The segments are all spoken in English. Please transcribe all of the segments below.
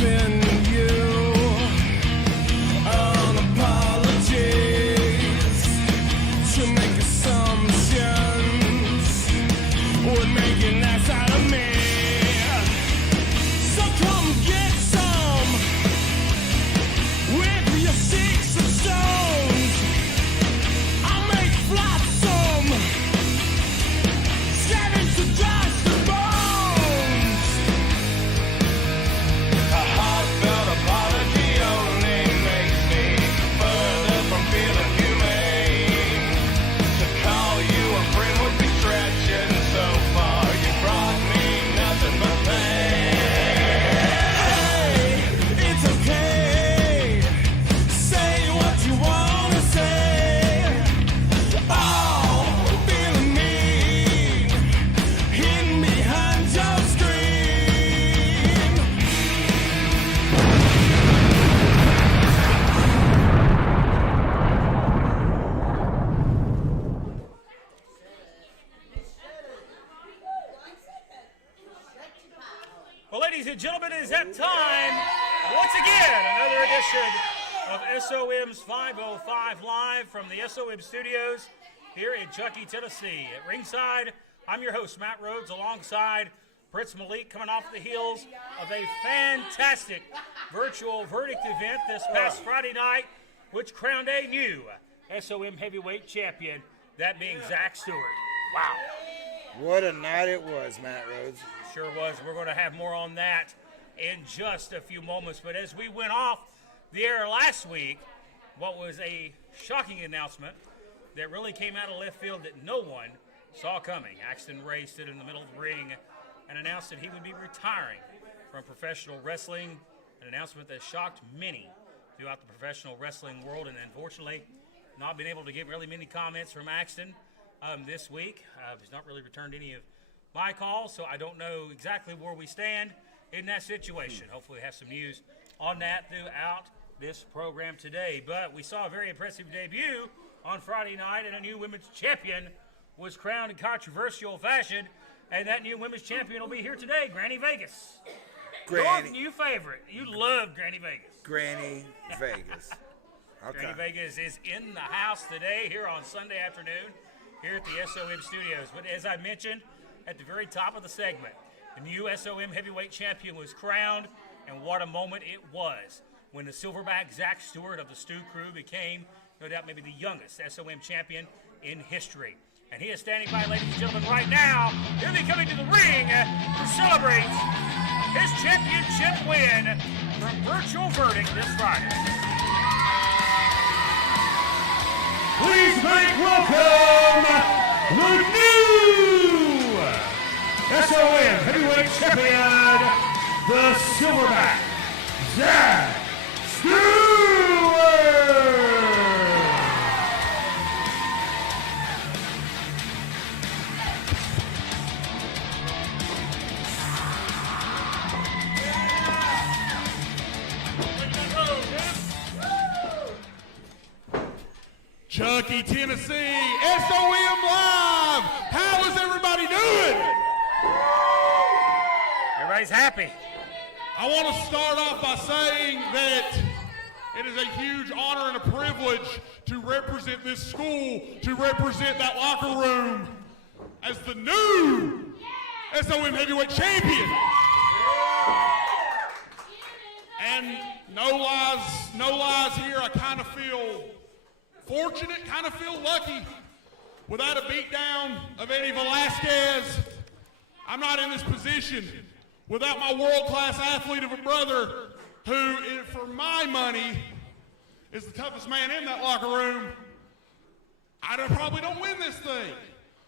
giving you an apologies to make assumptions would make an ass out of me. So come get some with your sticks of stones. I'll make flotsam, savage to dust and bones. A heartfelt apology only makes me further from feeling humane. To call you a friend would be stretching so far. You brought me nothing but pain. Hey, it's okay. Say what you wanna say. Oh, feeling mean, hidden behind your screen. Well, ladies and gentlemen, it is that time once again. Another edition of SOM's 505 Live from the SOM studios here in Chuckey, Tennessee. At ringside, I'm your host, Matt Rhodes, alongside Prince Malik, coming off the heels of a fantastic virtual verdict event this past Friday night, which crowned a new SOM heavyweight champion, that being Zach Stewart. Wow. What a night it was, Matt Rhodes. Sure was. We're going to have more on that in just a few moments. But as we went off the air last week, what was a shocking announcement that really came out of left field that no one saw coming. Axton Ray stood in the middle of the ring and announced that he would be retiring from professional wrestling, an announcement that shocked many throughout the professional wrestling world, and unfortunately not been able to get really many comments from Axton this week. He's not really returned any of my calls, so I don't know exactly where we stand in that situation. Hopefully we have some news on that throughout this program today. But we saw a very impressive debut on Friday night, and a new women's champion was crowned in controversial fashion, and that new women's champion will be here today, Granny Vegas. Your new favorite. You love Granny Vegas. Granny Vegas. Okay. Granny Vegas is in the house today here on Sunday afternoon here at the SOM studios. But as I mentioned at the very top of the segment, the new SOM heavyweight champion was crowned, and what a moment it was when the silverback Zach Stewart of the Stew Crew became, no doubt, maybe the youngest SOM champion in history. And he is standing by, ladies and gentlemen, right now. He'll be coming to the ring to celebrate his championship win from virtual verdict this Friday. Please make welcome the new SOM heavyweight champion, the silverback, Zach Stewart. Chuckey, Tennessee, SOM Live. How is everybody doing? Everybody's happy. I want to start off by saying that it is a huge honor and a privilege to represent this school, to represent that locker room as the new SOM heavyweight champion. And no lies here, I kind of feel fortunate, kind of feel lucky. Without a beatdown of Eddie Velasquez, I'm not in this position. Without my world-class athlete of a brother, who, for my money, is the toughest man in that locker room, I probably don't win this thing.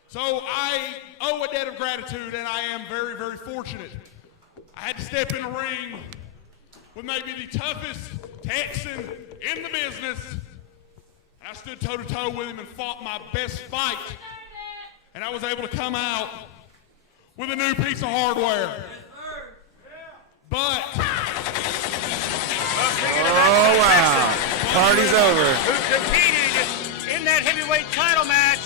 So I owe a debt of gratitude, and I am very, very fortunate. I had to step in the ring with maybe the toughest Texan in the business. I stood toe-to-toe with him and fought my best fight. And I was able to come out with a new piece of hardware. But... Oh, wow. Party's over. Who competed in that heavyweight title match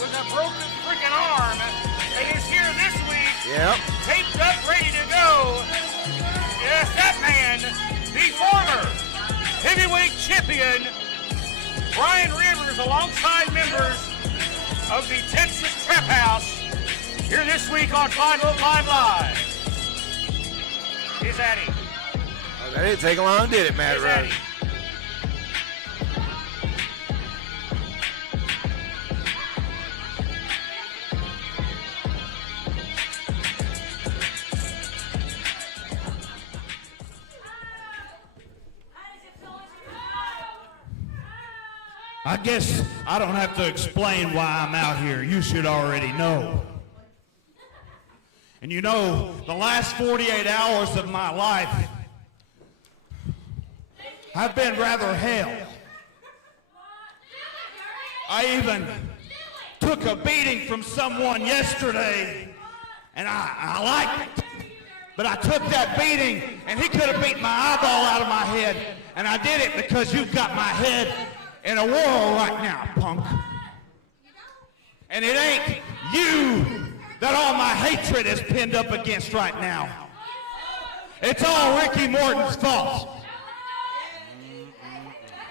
with a broken freaking arm, and is here this week, Yep. taped up, ready to go. Yes, that man heavyweight champion, Brian Rivers, alongside members of the Texas Trap House, here this week on 505 Live. Here's Addy. Oh, that didn't take long, did it, Matt Here's Rhodes? Addy. I guess I don't have to explain why I'm out here. You should already know. And you know, the last 48 hours of my life have been rather hell. I even took a beating from someone yesterday, and I liked it. But I took that beating, and he could have beat my eyeball out of my head, and I did it because you've got my head in a whirl right now, punk. And it ain't you that all my hatred is pinned up against right now. It's all Ricky Morton's fault.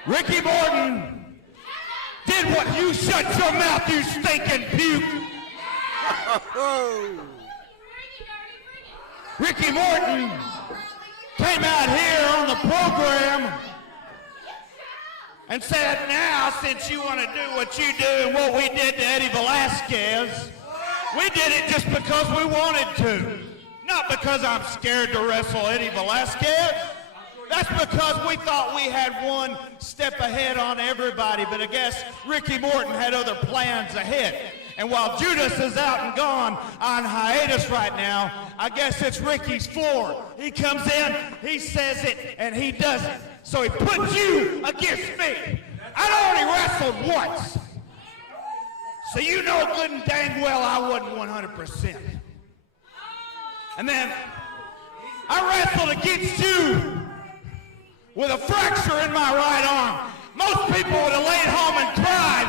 Ricky Morton did what you shut your mouth, you stinking puke. Ricky Morton came out here on the program and said, now, since you want to do what you do and what we did to Eddie Velasquez, we did it just because we wanted to. Not because I'm scared to wrestle Eddie Velasquez. That's because we thought we had one step ahead on everybody, but I guess Ricky Morton had other plans ahead. And while Judas is out and gone on hiatus right now, I guess it's Ricky's floor. He comes in, he says it, and he does it. So he puts you against me. I only wrestled once. So you know good and dang well I wasn't 100%. And then I wrestled against you with a fracture in my right arm. Most people would have laid home and cried,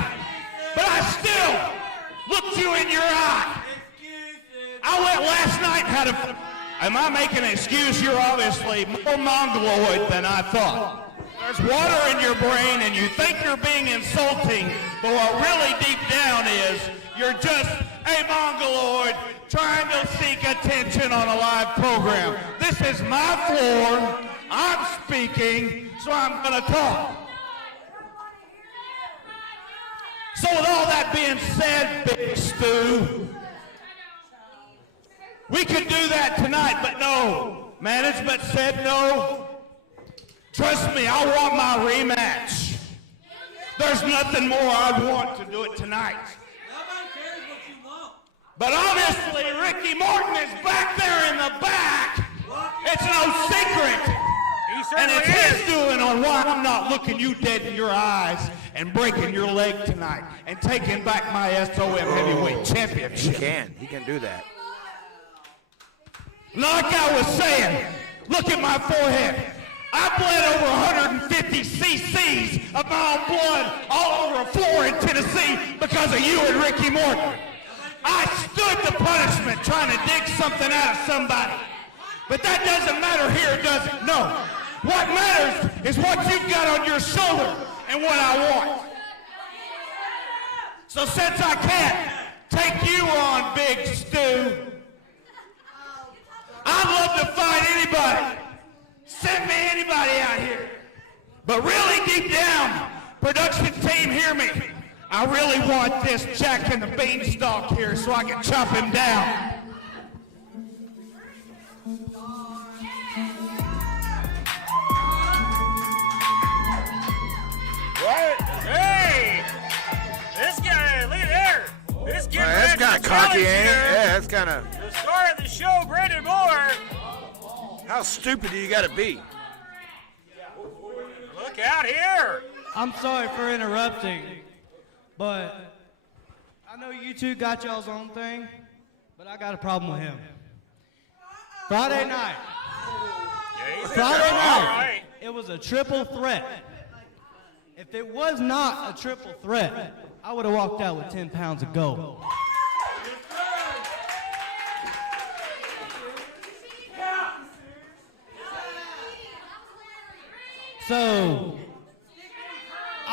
but I still looked you in your eye. I went last night and had a... Am I making an excuse? You're obviously more mongoloid than I thought. There's water in your brain and you think you're being insulting, but what really deep down is you're just a mongoloid trying to seek attention on a live program. This is my floor. I'm speaking, so I'm going to talk. So with all that being said, Big Stu, we could do that tonight, but no. Management said no. Trust me, I want my rematch. There's nothing more I'd want to do it tonight. Nobody cares what you want. But honestly, Ricky Morton is back there in the back. It's no secret. He And certainly it's is. his doing on why I'm not looking you dead in your eyes and breaking your leg tonight and taking back my SOM heavyweight championship. He can do that. Like I was saying, look at my forehead. I bled over 150 cc's of my own blood all over a floor in Tennessee because of you and Ricky Morton. I stood the punishment trying to dig something out of somebody. But that doesn't matter here, does it? No. What matters is what you've got on your shoulder and what I want. So since I can't take you on, Big Stu, I'd love to fight anybody. Send me anybody out here. But really deep down, production team, hear me. I really want this Jack and the Beanstalk here so I can chop him down. What? Hey! This guy, look at there. This kid That's kind of cocky, ain't it? Yeah, that's kind of... The star of the show, Brandon Moore. How stupid do you got to be? Look out here. I'm sorry for interrupting, but I know you two got y'all's own thing, but I got a problem with him. Friday night. Friday night, it was a triple threat. If it was not a triple threat, I would have walked out with 10 pounds of gold. So,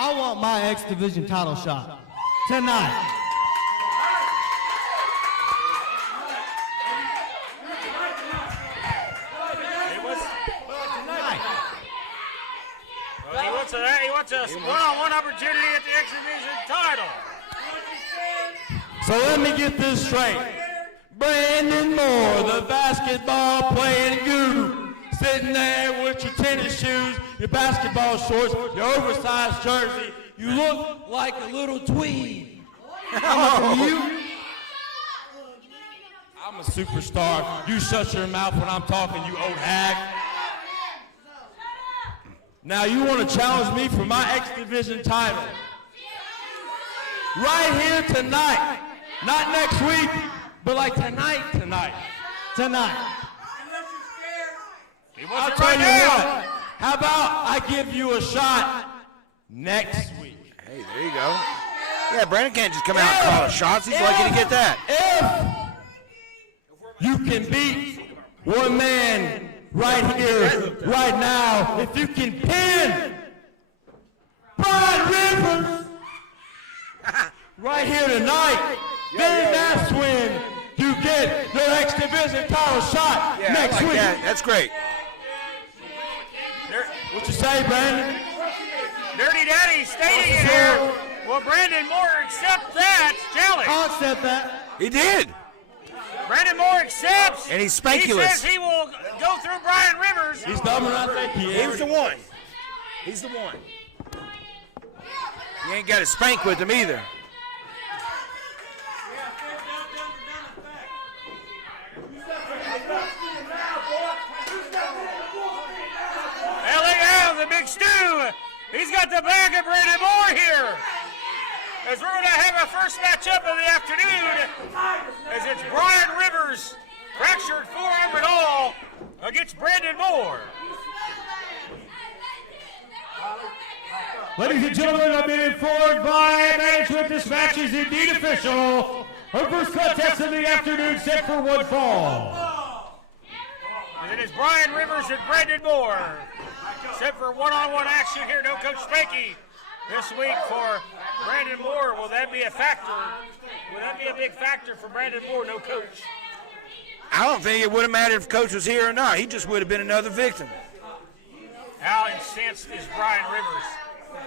I want my X Division title shot tonight. He wants a one-on-one opportunity at the X Division title. So let me get this straight. Brandon Moore, the basketball playing guru, sitting there with your tennis shoes, your basketball shorts, your oversized jersey. You look like a little tween. I'm a superstar. You shut your mouth when I'm talking, you old hag. Now you want to challenge me for my X Division title. Right here tonight. Not next week, but like tonight. He I'll wants it tell right you now. what. How about I give you a shot next week? Hey, there you go. Yeah, Brandon can't just come out and call shots. He's lucky to get that. If you can beat one man right here, right now, if you can pin Brian Rivers right here tonight, then that's when you get your X Division title shot Yeah, next I like week. that. That's great. What you say, Brandon? Dirty Daddy stating it here. Will Brandon Moore accept that challenge? I'll accept that. He did. Brandon Moore accepts. And he's He spankulous. says he will go through Brian Rivers. He's dumber than I think he He was is. the one. He's the one. You ain't got to spank with him either. LA the Big Stew. He's got the back of Brandon Moore here. As we're going to have our first matchup of the afternoon, as it's Brian Rivers, fractured forearm and all, against Brandon Moore. Ladies and gentlemen, I'm being informed by management this match is indeed official. Our first contest of the afternoon set for one fall. And it is Brian Rivers and Brandon Moore. Set for one-on-one action here. No Coach Spanky this week for Brandon Moore. Will that be a factor? Will that be a big factor for Brandon Moore? No coach. I don't think it would have mattered if Coach was here or not. He just would have been another victim. How incensed is Brian Rivers?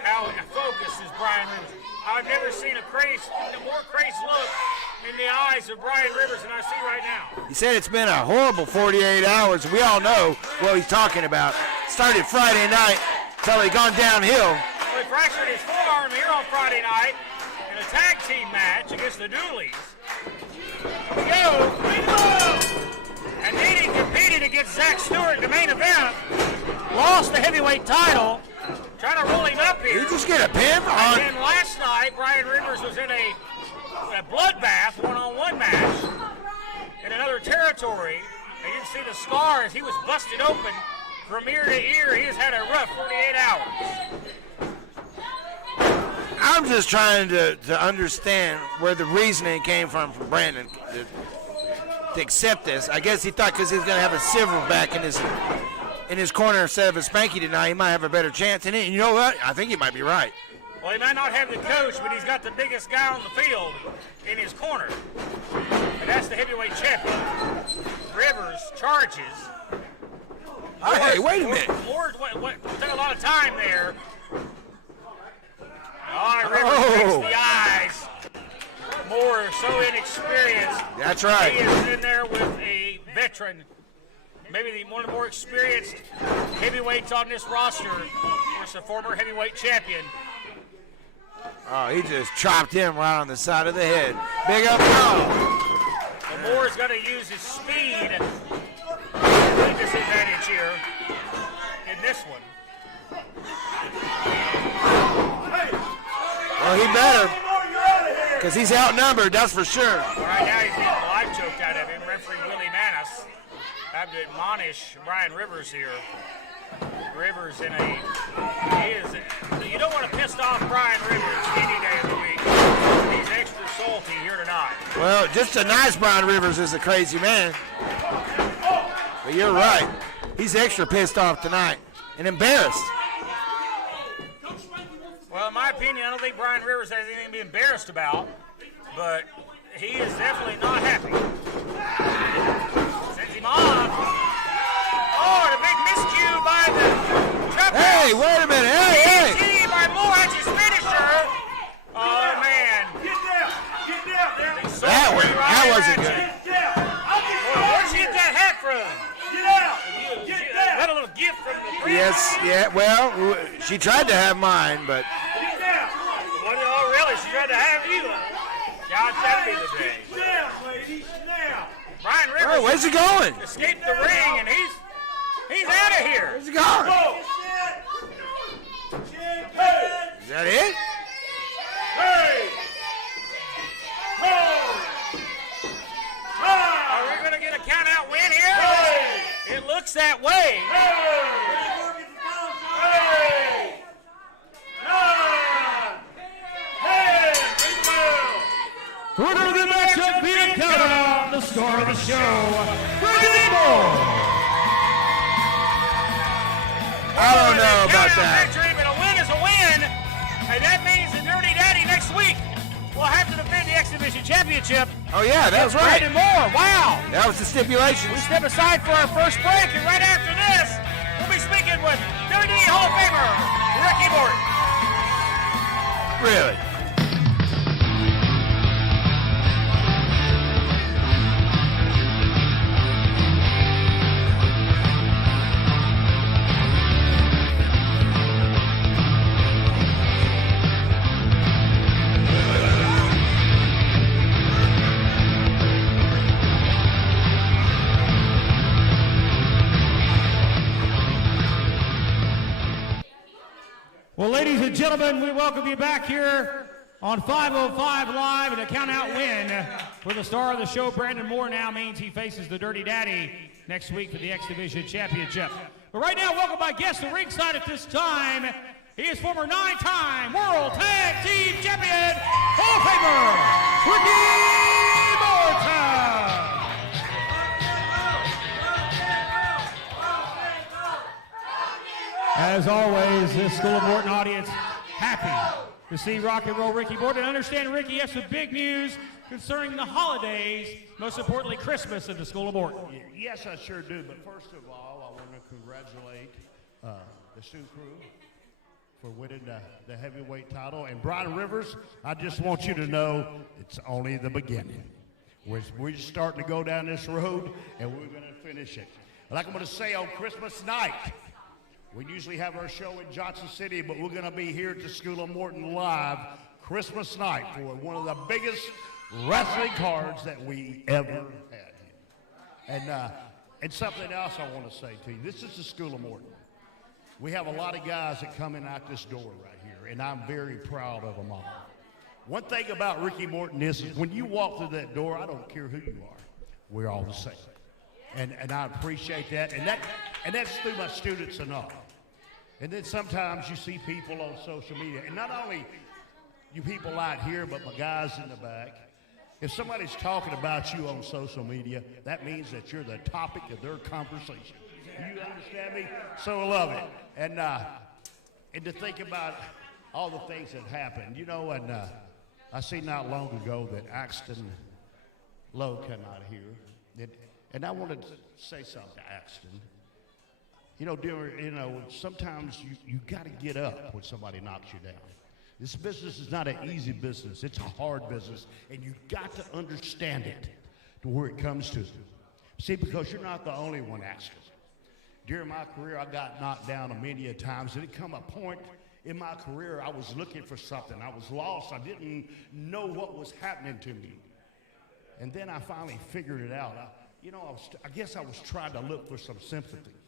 How focused is Brian Rivers? I've never seen a more crazed look in the eyes of Brian Rivers than I see right now. He said it's been a horrible 48 hours. We all know what he's talking about. Started Friday night until he gone downhill. Well, he fractured his forearm here on Friday night in a tag team match against the Doolies. Here we go. And then he competed against Zach Stewart in the main event. Lost the heavyweight title. Trying to roll him up here. Did he just get a pin? And then last night, Brian Rivers was in a bloodbath one-on-one match in another territory. You didn't see the scar as he was busted open from ear to ear. He has had a rough 48 hours. I'm just trying to understand where the reasoning came from Brandon to accept this. I guess he thought because he's going to have a silverback in his corner instead of a Spanky tonight, he might have a better chance. And you know what? I think he might be right. Well, he might not have the coach, but he's got the biggest guy on the field in his corner. And that's the heavyweight champion. Rivers charges. Hey, wait a minute. Moore took a lot of time there. Rivers takes the eyes. Moore is so inexperienced. That's right. He is in there with a veteran. Maybe one of the more experienced heavyweights on this roster. Of course, a former heavyweight champion. Oh, he just chopped him right on the side of the head. Big up dog. But Moore's going to use his speed to disadvantage here in this one. Well, he better, because he's outnumbered, that's for sure. Right now, he's getting the life choked out of him. Referee Willie Manis have to admonish Brian Rivers here. Rivers you don't want to piss off Brian Rivers any day of the week. He's extra salty here tonight. Well, just a nice Brian Rivers is a crazy man. But you're right. He's extra pissed off tonight and embarrassed. Well, my opinion, I don't think Brian Rivers has anything to be embarrassed about, but he is definitely not happy. Sends him off. Oh, the big miscue by the trap. Hey, wait a minute. Hey. DDT by Moore, that's his finisher. Oh, man. Get down. That wasn't good. Where'd she get that hat from? Get out. Get down. Got a little gift from the prince. Yes, yeah, well, she tried to have mine, but Get down. Oh, really? She tried to have you. God, that'd be the day. Get down, ladies. Now. Brian Rivers oh, where's he going? escaped the ring, and he's out of here. Where's he going? Go. Hey. Is that it? Hey. Ho. Are we going to get a count-out win here? Hey. It looks that way. Hey. Hey. 9. Hey. Winner of the matchup via countout, the star of the show, Ricky Moore. I don't know about Count-out that. victory, but a win is a win, and that means the Dirty Daddy next week will have to defend the X Division Championship. Oh, yeah, that's right. Brandon Moore. Wow. That was the stipulation. We step aside for our first break, and right after this, we'll be speaking with WWE Hall of Famer Ricky Morton. Really? Well, ladies and gentlemen, we welcome you back here on 505 Live, and a count-out win for the star of the show. Brandon Moore now means he faces the Dirty Daddy next week for the X Division Championship. But right now, welcome my guest to ringside at this time. He is former 9-time World Tag Team Champion, Hall of Famer, Ricky Morton. As always, this School of Morton audience happy to see Rock and Roll Ricky Morton. Understand, Ricky, has some big news concerning the holidays, most importantly, Christmas at the School of Morton. Yes, I sure do. But first of all, I want to congratulate the Sioux Crew for winning the heavyweight title. And Brian Rivers, I just want you to know it's only the beginning. We're just starting to go down this road, and we're going to finish it. Like I'm going to say on Christmas night, we usually have our show in Johnson City, but we're going to be here at the School of Morton live Christmas night for one of the biggest wrestling cards that we ever had. And something else I want to say to you. This is the School of Morton. We have a lot of guys that come in out this door right here, and I'm very proud of them all. One thing about Ricky Morton is when you walk through that door, I don't care who you are. We're all the same. And I appreciate that. And that's through my students and all. And then sometimes you see people on social media, and not only you people out here, but my guys in the back. If somebody's talking about you on social media, that means that you're the topic of their conversation. Do you understand me? So I love it. And to think about all the things that happened, you know, and I seen not long ago that Axton Lowe came out of here. And I wanted to say something to Axton. You know, sometimes you got to get up when somebody knocks you down. This business is not an easy business. It's a hard business, and you got to understand it to where it comes to. See, because you're not the only one, Axton. During my career, I got knocked down many a times, and it come a point in my career I was looking for something. I was lost. I didn't know what was happening to me. And then I finally figured it out. I guess I was trying to look for some sympathy.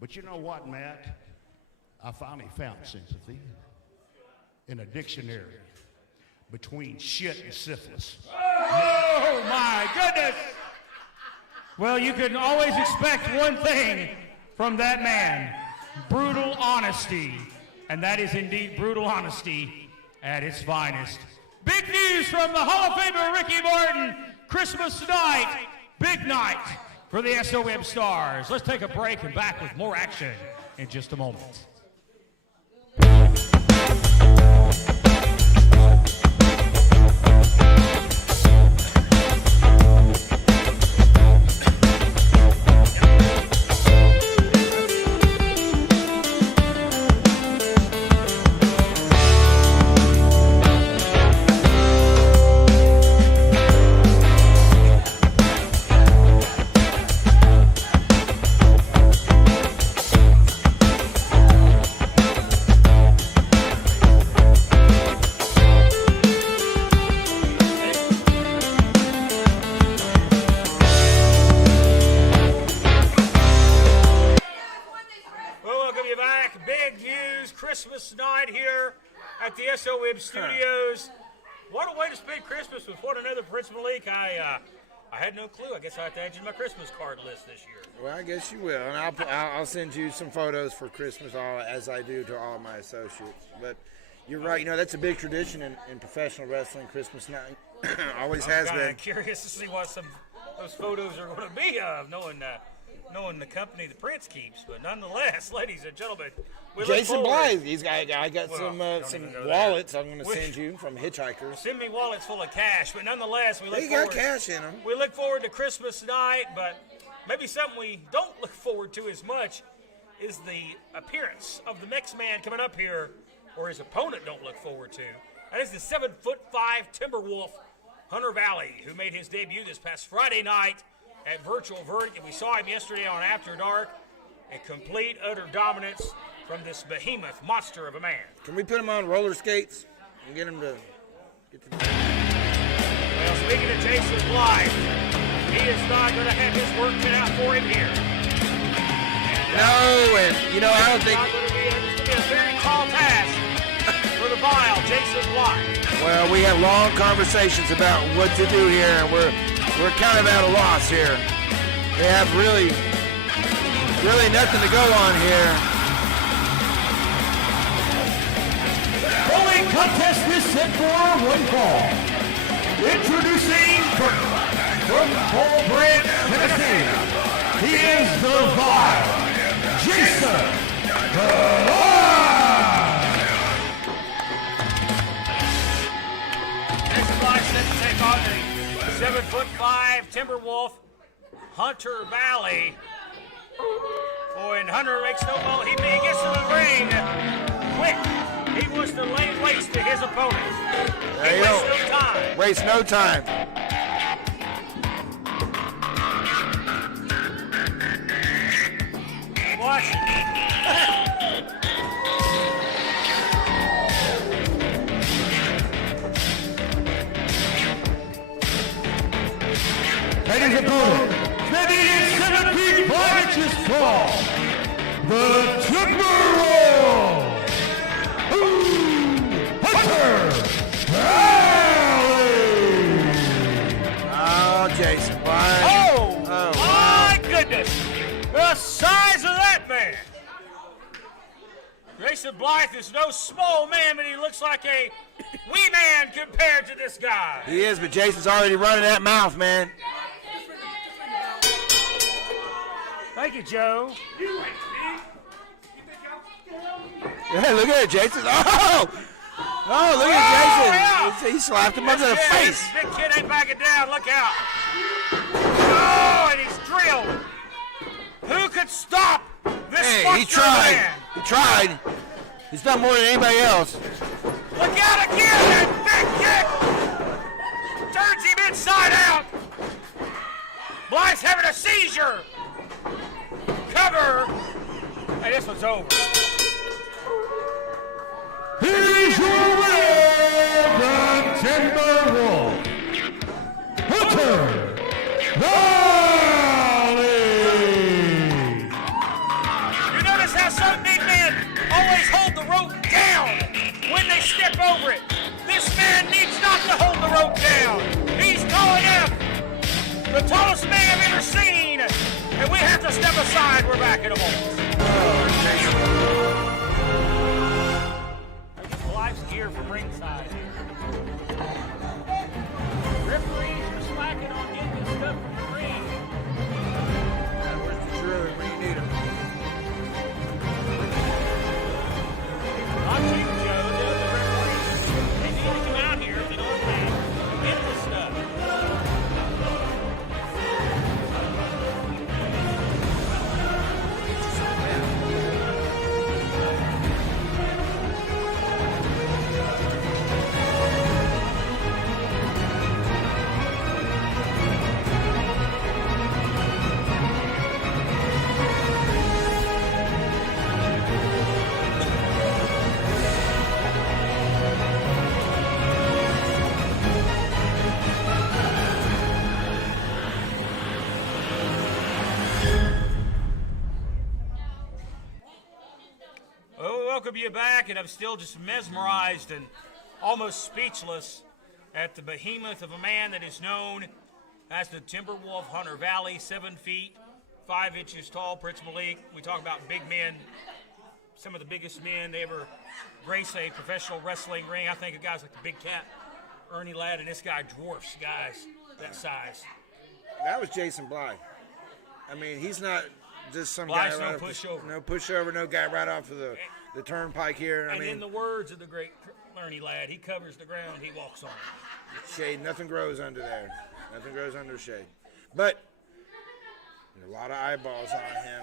But you know what, Matt? I finally found sympathy in a dictionary between shit and syphilis. Oh, my goodness. Well, you can always expect one thing from that man, brutal honesty. And that is indeed brutal honesty at its finest. Big news from the Hall of Famer Ricky Morton. Christmas night, big night for the SOM Stars. Let's take a break and back with more action in just a moment. Christmas night here at the SOM Studios. What a way to spend Christmas with one another, Prince Malik. I had no clue. I guess I have to add you to my Christmas card list this year. Well, I guess you will, and I'll send you some photos for Christmas, as I do to all my associates. But you're right. That's a big tradition in professional wrestling. Christmas night always has been. I'm curious to see what some of those photos are going to be of, knowing the company the Prince keeps. But nonetheless, ladies and gentlemen, we Jason look forward. Blythe. I got some even know wallets that. I'm going to send you from Hitchhikers. Send me wallets full of cash. But nonetheless, we look They forward. got cash in them. We look forward to Christmas night, but maybe something we don't look forward to as much is the appearance of the next man coming up here, or his opponent don't look forward to. That is the 7'5" Timberwolf, Hunter Valley, who made his debut this past Friday night at Virtual Verdict, and we saw him yesterday on After Dark. A complete, utter dominance from this behemoth monster of a man. Can we put him on roller skates and get him to get to? Well, speaking of Jason Blythe, he is not going to have his work cut out for him here. No, and I don't think. It's going to be a very tall task for the vile Jason Blythe. Well, we have long conversations about what to do here, and we're kind of at a loss here. They have really nothing to go on here. Only contest is set for one fall. Introducing from Paul Branch, Tennessee, he is the Vile Jason Jason Blythe set to take on the 7'5" Timberwolf, Hunter Valley. Boy, and Hunter makes no ball. He gets to the ring quick. He wants to lay waste to his opponent. He wastes no time. Waste no time. Watch it. Ladies and opponent, standing in 7 feet 5 inches tall, the Timberwolf, Hunter Valley. Oh, Jason Blythe. Oh, my goodness. The size of that man. Jason Blythe is no small man, but he looks like a wee man compared to this guy. He is, but Jason's already running that mouth, man. Thank you, Joe. Yeah, look at it, Jason. Oh, look at Jason. He slapped him under the face. This big kid ain't backing down. Look out. Oh, and he's drilled. Who could stop this Hey, monster he tried. man? He tried. He's done more than anybody else. Look out again, that big kick. Turns him inside out. Blythe's having a seizure. Cover. And this one's over. Here's your winner, the Timberwolf, Hunter Valley. You notice how some big men always hold the rope down when they step over it. This man needs not to hold the rope down. He's tall enough. The tallest man I've ever seen. And we have to step aside. We're back in a moment. Life's gear from ringside. Referees are slacking on getting this stuff from the ring. Where's the drill when you need him? Not you, Joe. The other referees, they need to come out here and get this stuff. welcome you back, and I'm still just mesmerized and almost speechless at the behemoth of a man that is known as the Timberwolf Hunter Valley, 7 feet, 5 inches tall, Prince Malik. We talk about big men, some of the biggest men to ever grace a professional wrestling ring. I think of guys like the Big Cat, Ernie Ladd, and this guy dwarfs guys that size. That was Jason Bly. I mean, he's not just some Bly's guy no right off pushover. No pushover, no guy right off of the turnpike here. I And mean, in the words of the great Ernie Ladd, he covers the ground, he walks on it. shade, nothing grows under there. Nothing grows under shade. But a lot of eyeballs on him.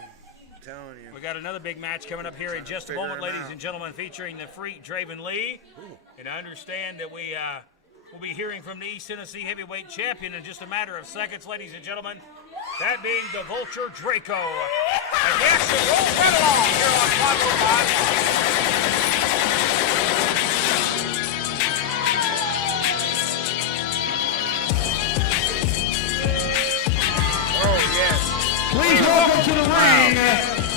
I'm telling you. We got another big match coming up here in just a Figure moment, him ladies out. and gentlemen, featuring the Freak Draven Lee. And I understand that we will be hearing from the East Tennessee heavyweight champion in just a matter of seconds, ladies and gentlemen. That being the Vulture Draco. And yes, it rolls right along here on 505. Oh, yes. Please welcome to the ring,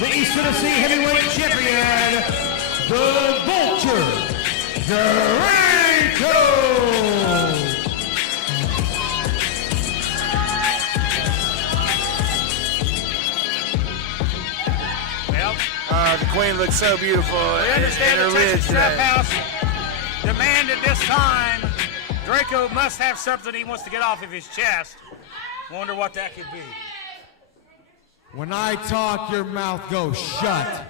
the East Tennessee heavyweight champion, the Vulture, Draco. Well, The queen looks so beautiful. we understand in the her Texas ridge Trap there. House demand at this time. Draco must have something he wants to get off of his chest. Wonder what that could be. When I talk, your mouth goes shut.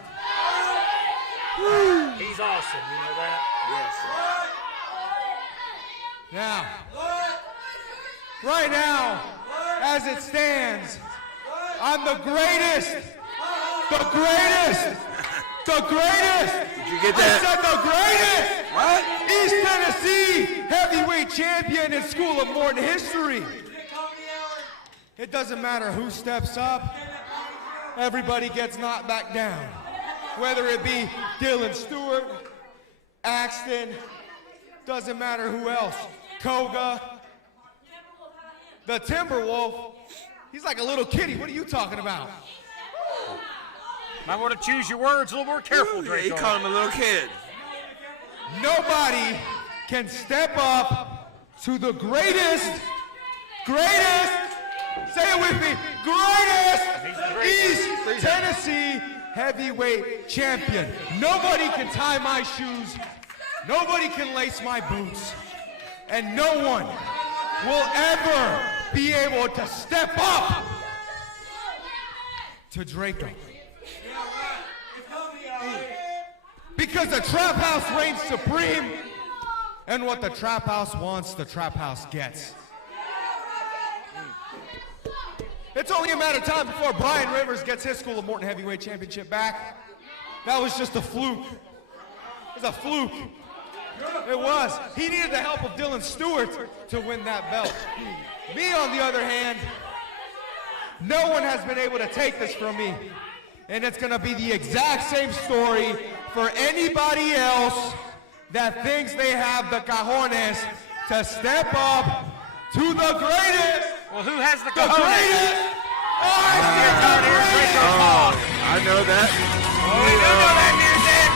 He's awesome, you know that? Yes. Now, right now, as it stands, I'm the greatest. The greatest. The greatest. Did you get I that? said the greatest. What? East Tennessee heavyweight champion in School of Morton history. It doesn't matter who steps up. Everybody gets knocked back down. Whether it be Dylan Stewart, Axton, doesn't matter who else. Koga, the Timberwolf. He's like a little kitty. What are you talking about? Might want to choose your words a little more careful, Yeah, he Draco. called him a little kid. Nobody can step up to the greatest, say it with me, greatest East Tennessee heavyweight champion. Nobody can tie my shoes, nobody can lace my boots, and no one will ever be able to step up to Draco. Because the Trap House reigns supreme, and what the Trap House wants, the Trap House gets. It's only a matter of time before Brian Rivers gets his School of Morton Heavyweight Championship back. That was just a fluke. It was a fluke. It was. He needed the help of Dylan Stewart to win that belt. Me, on the other hand, no one has been able to take this from me. And it's going to be the exact same story for anybody else that thinks they have the cojones to step up to the greatest. Well, who has the The cojones? greatest! I know that. Oh, we do know that music.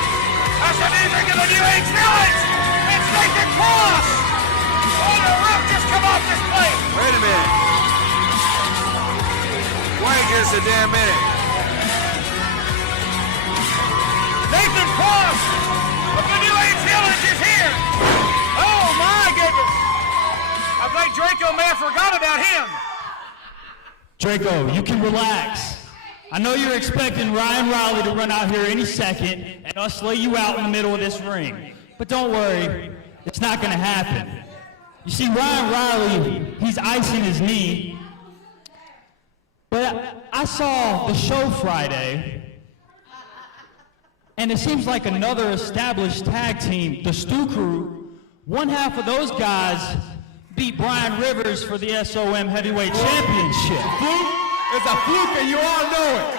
That's the music of the New Age Village. It's Nathan Cross. On the roof, just come off this plate. Wait a minute. Wait just a damn minute. Nathan Cross of the New Age Village is here. Oh, my goodness. I think Draco may have forgot about him. Draco, you can relax. I know you're expecting Ryan Riley to run out here any second and us lay you out in the middle of this ring. But don't worry, it's not going to happen. You see, Ryan Riley, he's icing his knee. But I saw the show Friday, and it seems like another established tag team, the Stu Crew, one half of those guys beat Brian Rivers for the SOM Heavyweight Championship. Fluke is a fluke, and you all know it.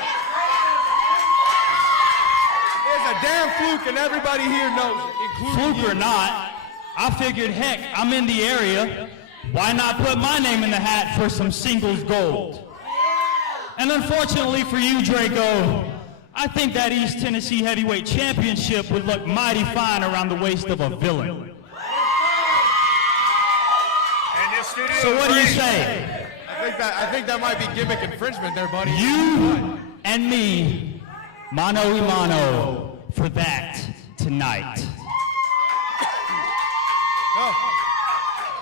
It's a damn fluke, and everybody here knows it, including Fluke or you. not, I figured, heck, I'm in the area. Why not put my name in the hat for some singles gold? And unfortunately for you, Draco, I think that East Tennessee Heavyweight Championship would look mighty fine around the waist of a villain. And this studio So what do you say? I think that might be gimmick infringement there, buddy. You and me, mano a mano, for that tonight.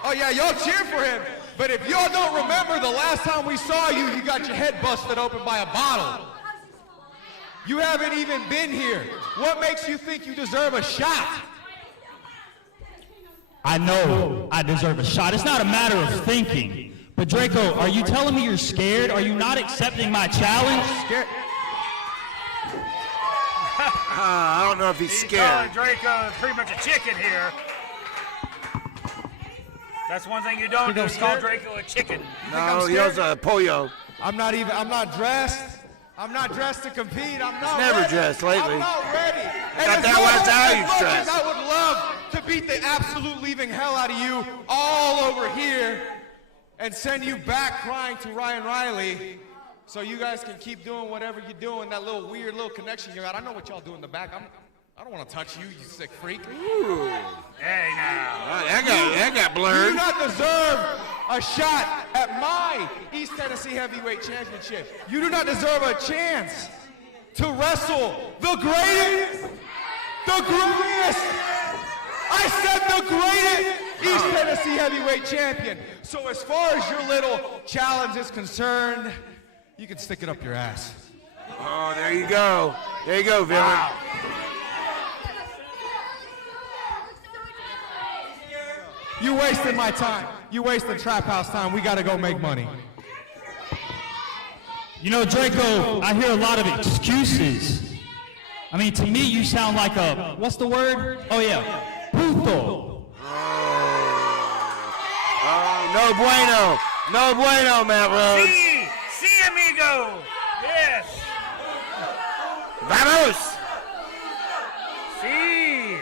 Oh yeah, y'all cheer for him. But if y'all don't remember the last time we saw you, you got your head busted open by a bottle. You haven't even been here. What makes you think you deserve a shot? I know I deserve a shot. It's not a matter of thinking. But Draco, are you telling me you're scared? Are you not accepting my challenge? Scared? I don't know if he's scared. Draco pretty much a chicken here. That's one thing you don't do is call Draco a chicken. No, he was a pollo. I'm not dressed. I'm not dressed to compete. I'm not He's never ready. dressed lately. I'm not ready. And Got as that much last eye you as dressed. I would love to beat the absolute leaving hell out of you all over here and send you back crying to Ryan Riley so you guys can keep doing whatever you're doing, that little weird little connection you got. I know what y'all do in the back. I don't want to touch you, you sick freak. Ooh. Hey now. Oh, that got You blurred. do not deserve a shot at my East Tennessee Heavyweight Championship. You do not deserve a chance to wrestle the greatest, I said the greatest East Tennessee Heavyweight Champion. So as far as your little challenge is concerned, you can stick it up your ass. Oh, there you go. There you go, villain. Wow. You wasted my time. You wasted Trap House time. We gotta go make money. You know, Draco, I hear a lot of excuses. I mean, to me, you sound like a, what's the word? Oh, yeah, puto. Oh, no bueno. No bueno, Matt Rhodes. Si, amigo. Yes. Vamos. Si.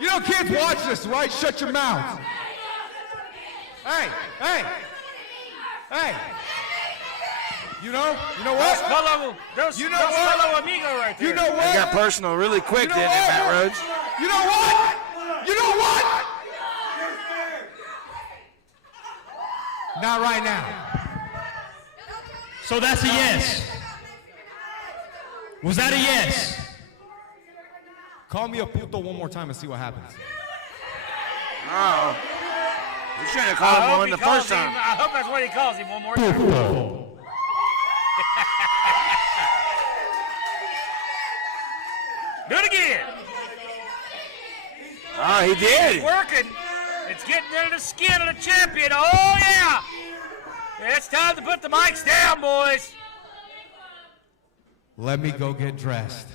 You know, kids watch this, right? Shut your mouth. Hey. You know what? Dos You know what? fellow amigo right there. You know It what? got personal really quick, You know didn't it, what? Matt Rhodes? You know what? You know what? Not right now. So that's a yes. Was that a yes? Call me a puto one more time and see what happens. Oh. You shouldn't have called him one the first time. I hope that's what he calls him one more time. Do it again. Oh, he did. It's working. It's getting into the skin of the champion. Oh, yeah. It's time to put the mics down, boys. Let me go get dressed.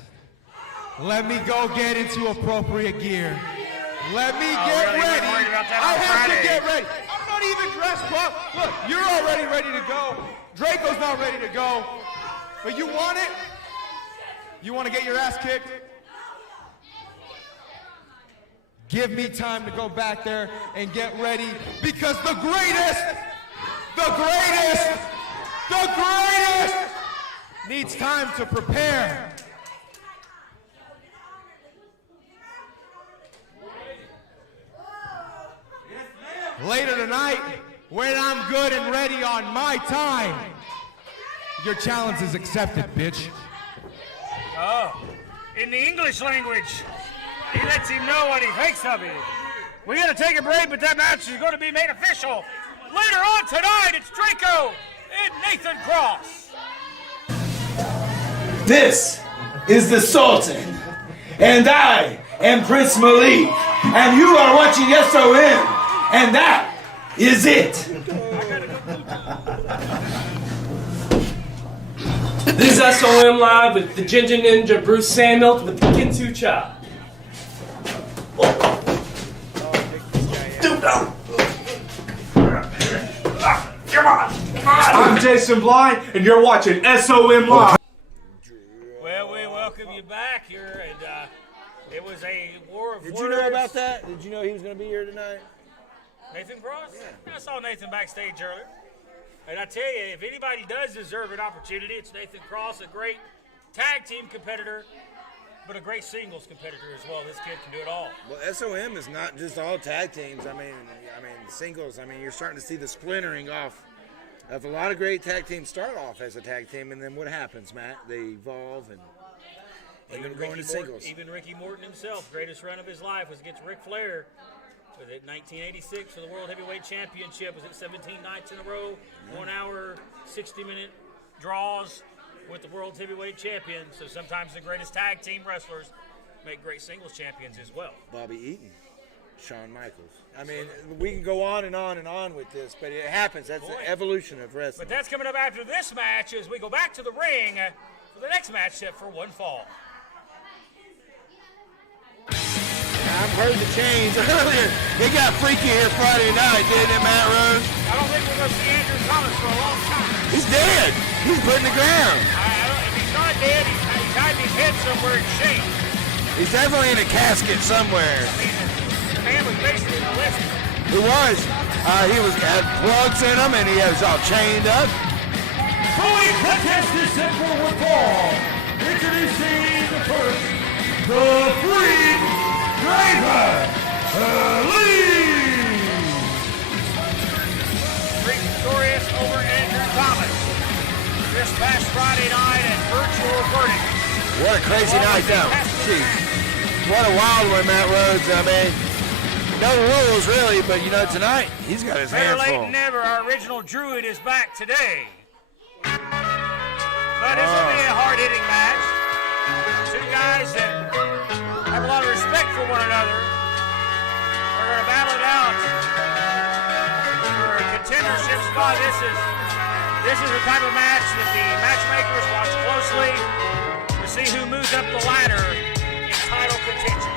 Let me go get into appropriate gear. Let me get really? You're ready. worried about that I on have Friday. to get ready. I'm not even dressed, Pop. Look, you're already ready to go. Draco's not ready to go. But you want it? You want to get your ass kicked? Give me time to go back there and get ready because the greatest needs time to prepare. Later tonight, when I'm good and ready on my time, your challenge is accepted, bitch. Oh, in the English language, he lets him know what he thinks of him. We got to take a break, but that match is going to be made official. Later on tonight, it's Draco and Nathan Cross. This is the Sultan, and I am Prince Malik, and you are watching SOM, and that is it. This is SOM Live with the Ginger Ninja Bruce Samuels with the Kinsu Chop. I'm Jason Blind, and you're watching SOM Live. Well, we welcome you back here, and it was a war of Did words. you know about that? Did you know he was going to be here tonight? Nathan Cross? Yeah. I saw Nathan backstage earlier. And I tell you, if anybody does deserve an opportunity, it's Nathan Cross, a great tag team competitor, but a great singles competitor as well. This kid can do it all. Well, SOM is not just all tag teams. I mean, singles. I mean, you're starting to see the splintering off of a lot of great tag teams start off as a tag team, and then what happens, Matt? They evolve and even go into singles. Even Ricky Morton himself, greatest run of his life was against Ric Flair. Was it 1986 for the World Heavyweight Championship? Was it 17 nights in a row, 1 hour, 60-minute draws with the World Heavyweight Champion? So sometimes the greatest tag team wrestlers make great singles champions as well. Bobby Eaton, Shawn Michaels. I mean, we can go on and on and on with this, but it happens. That's the evolution of wrestling. But that's coming up after this match as we go back to the ring for the next match set for one fall. I've heard the chains earlier. It got freaky here Friday night, didn't it, Matt Rose? I don't think we're going to see Andrew Thomas for a long time. He's dead. He's put in the ground. If he's not dead, he's hiding his head somewhere in shape. He's definitely in a casket somewhere. I mean, the man was basically molested. He was. Had plugs in him, and he was all chained up. Fully contested set for one fall. Introducing the first, the Freak Draven Lee. Freak victorious over Andrew Thomas this past Friday night at Virtual Verdict. What a crazy night, though. Jeez. What a wild one, Matt Rhodes. I mean, no rules, really, but, tonight, he's got his hands Better late full. than never, our original Druid is back today. But this will be a hard-hitting match. Two guys that have a lot of respect for one another are going to battle it out for a contendership spot. This is the type of match that the matchmakers watch closely to see who moves up the ladder in title contention.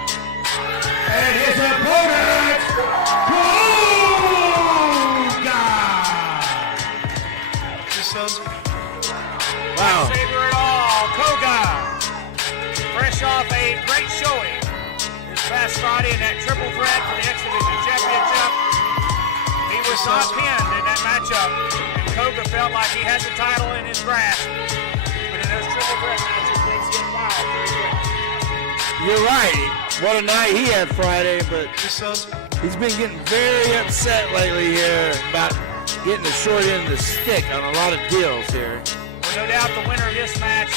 And his opponent, Koga. Wow. Savor it all, Koga. Fresh off a great showing this past Friday in that triple threat for the X Division Championship. He was not pinned in that matchup, and Koga felt like he had the title in his grasp. But in those triple threat matches, things get wild pretty quick. You're right. What a night he had Friday, but he's been getting very upset lately here about getting the short end of the stick on a lot of deals here. Well, no doubt the winner of this match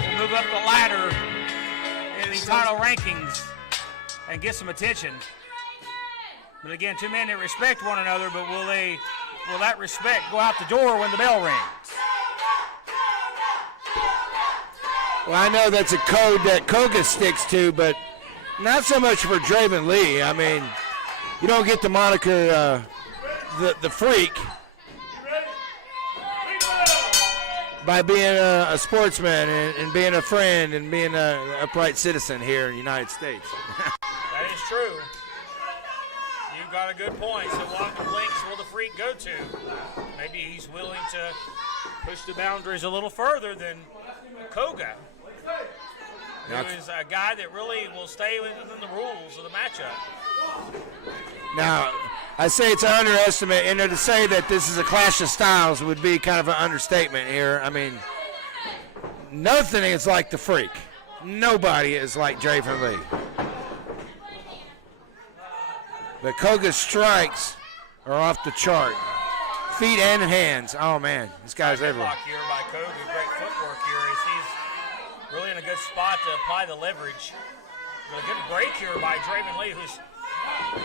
will move up the ladder in the title rankings and get some attention. But again, two men that respect one another, but will that respect go out the door when the bell rings? Well, I know that's a code that Koga sticks to, but not so much for Draven Lee. I mean, you don't get the moniker the Freak by being a sportsman and being a friend and being an upright citizen here in the United States. That is true. You've got a good point. So what lengths will the Freak go to? Maybe he's willing to push the boundaries a little further than Koga, who is a guy that really will stay within the rules of the matchup. Now, I say it's an underestimate, and to say that this is a clash of styles would be kind of an understatement here. I mean, nothing is like the Freak. Nobody is like Draven Lee. But Koga's strikes are off the chart. Feet and hands. Oh, man, this guy's everywhere. Block here by Koga. Great footwork here as he's really in a good spot to apply the leverage. But a good break here by Draven Lee, whose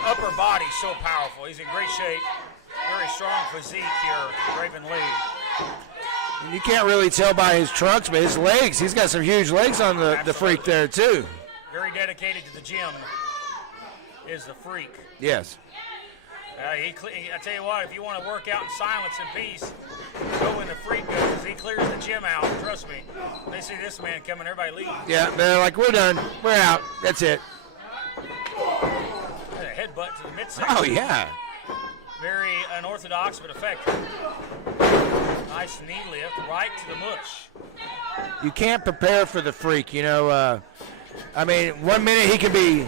upper body's so powerful. He's in great shape. Very strong physique here, Draven Lee. And you can't really tell by his trunks, but his legs, he's got some huge legs on the Freak there, too. Very dedicated to the gym is the Freak. Yes. I tell you what, if you want to work out in silence and peace, go when the Freak goes, because he clears the gym out. Trust me. They see this man coming, everybody leaves. Yeah, they're like, we're done. We're out. That's it. A headbutt to the midsection. Oh, yeah. Very unorthodox, but effective. Nice knee lift right to the mush. You can't prepare for the Freak, I mean, 1 minute he can be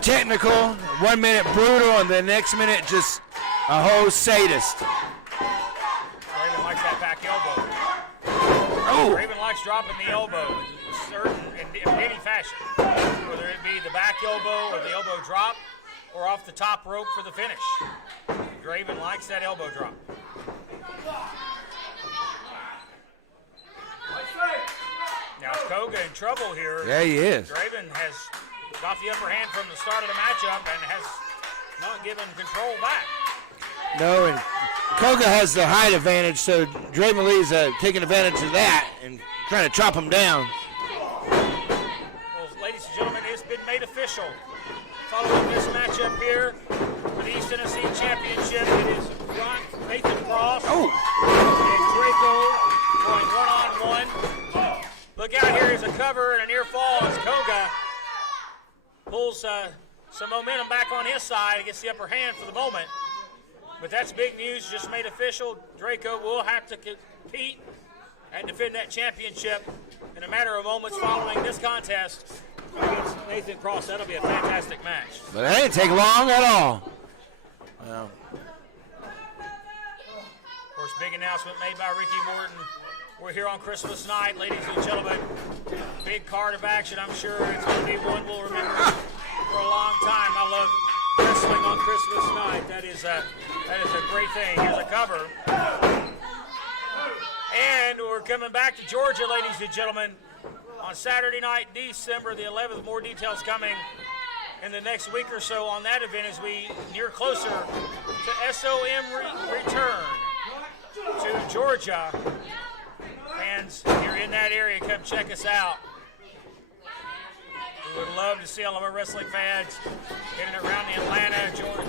technical, 1 minute brutal, and the next minute just a whole sadist. Draven likes that back elbow. Oh, Draven likes dropping the elbow in any fashion, whether it be the back elbow or the elbow drop or off the top rope for the finish. Draven likes that elbow drop. Now Koga in trouble here. Yeah, he is. Draven has got the upper hand from the start of the matchup and has not given control back. No, and Koga has the height advantage, so Draven Lee's taking advantage of that and trying to chop him down. Well, ladies and gentlemen, it's been made official. Following this matchup here for the East Tennessee Championship, it is Nathan Cross and Draco going one-on-one. Look out here, here's a cover and a near fall as Koga pulls some momentum back on his side and gets the upper hand for the moment. But that's big news, just made official. Draco will have to compete and defend that championship in a matter of moments following this contest against Nathan Cross. That'll be a fantastic match. But that didn't take long at all. Well. Of course, big announcement made by Ricky Morton. We're here on Christmas night, ladies and gentlemen. Big card of action. I'm sure it's going to be one we'll remember for a long time. I love wrestling on Christmas night. That is a great thing. Here's a cover. And we're coming back to Georgia, ladies and gentlemen, on Saturday night, December the 11th. More details coming in the next week or so on that event as we near closer to SOM return to Georgia. Fans, if you're in that area, come check us out. We would love to see all of our wrestling fans getting around the Atlanta, Georgia.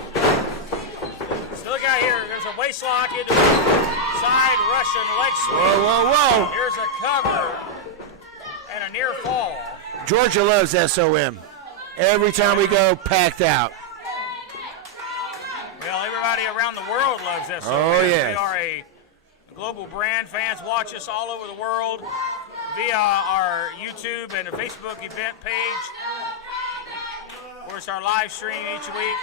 So look out here. There's a waist lock into side Russian leg sweep. Whoa, whoa, whoa. Here's a cover and a near fall. Georgia loves SOM. Every time we go, packed out. Well, everybody around the world loves SOM. Oh, yeah. We are a global brand. Fans watch us all over the world via our YouTube and a Facebook event page. Of course, our live stream each week.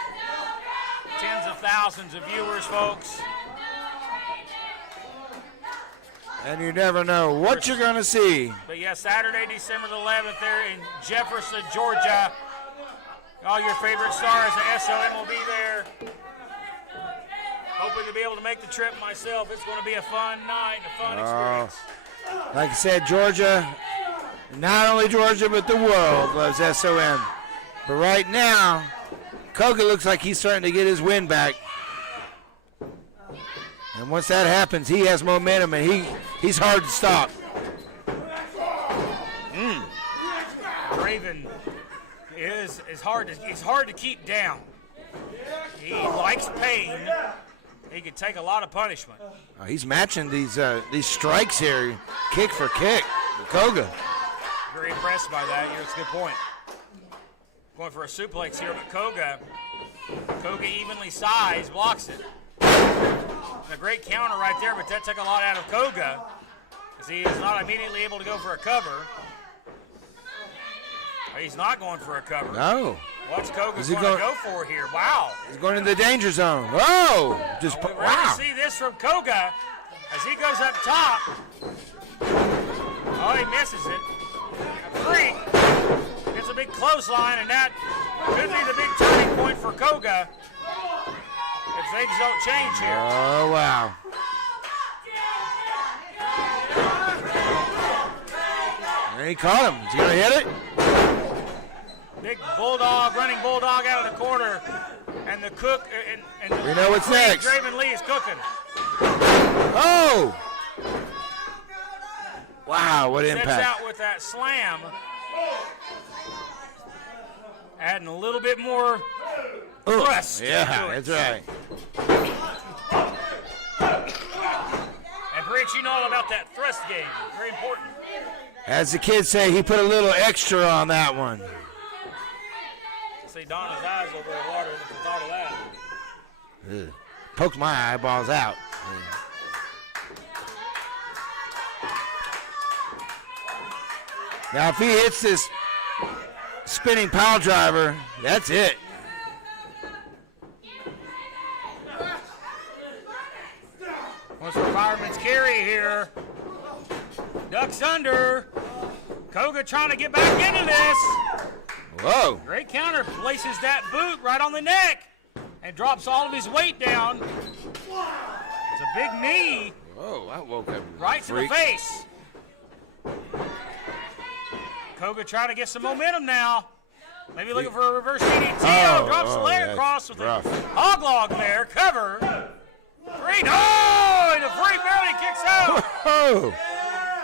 Tens of thousands of viewers, folks. And you never know what you're going to see. But yeah, Saturday, December the 11th there in Jefferson, Georgia. All your favorite stars of SOM will be there. Hoping to be able to make the trip myself. It's going to be a fun night and a fun experience. Like I said, Georgia, not only Georgia, but the world loves SOM. But right now, Koga looks like he's starting to get his wind back. And once that happens, he has momentum, and he's hard to stop. Draven is hard to keep down. He likes pain. He can take a lot of punishment. He's matching these strikes here, kick for kick. Koga. Very impressed by that. It's a good point. Going for a suplex here, but Koga evenly sized, blocks it. And a great counter right there, but that took a lot out of Koga, as he is not immediately able to go for a cover. He's not going for a cover. No. What's Koga going to go for here? Wow. He's going into the danger zone. Whoa. We're going to see this from Koga as he goes up top. Oh, he misses it. Three. It's a big clothesline, and that could be the big turning point for Koga if things don't change here. Oh, wow. And he caught him. Is he going to hit it? Big bulldog, running bulldog out of the corner, and the cook and we know what's next. Draven Lee is cooking. Oh! Wow, what impact! Steps out with that slam, adding a little bit more thrust. Yeah, that's right. And Rich, you know all about that thrust game. Very important. As the kids say, he put a little extra on that one. See Donna's eyes over the water if you thought of that. Ugh. Poked my eyeballs out. Now, if he hits this spinning pile driver, that's it. Once the fireman's carry here. Ducks 6 under. Koga trying to get back into this. Whoa. Great counter. Places that boot right on the neck and drops all of his weight down. It's a big knee. Whoa, that woke up. Right to the face. Koga trying to get some momentum now. Maybe looking for a reverse DDT. Drops the leg across with a hog log there. Cover. 3. No! And the free barely kicks out. Whoa.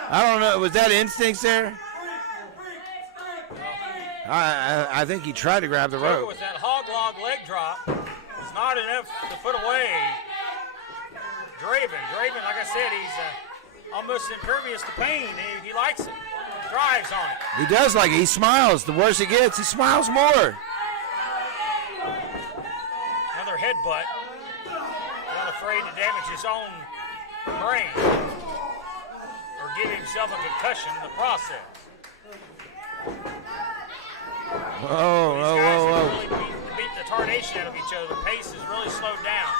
I don't know. Was that instincts there? I think he tried to grab the rope. With that hog log leg drop, it's not enough to put away Draven. Draven, like I said, he's almost impervious to pain. He likes it. Drives on it. He does like it. He smiles. The worse it gets, he smiles more. Another headbutt. Not afraid to damage his own brain or give himself a concussion in the process. Whoa. Really beat the tarnation out of each other. The pace is really slowed down.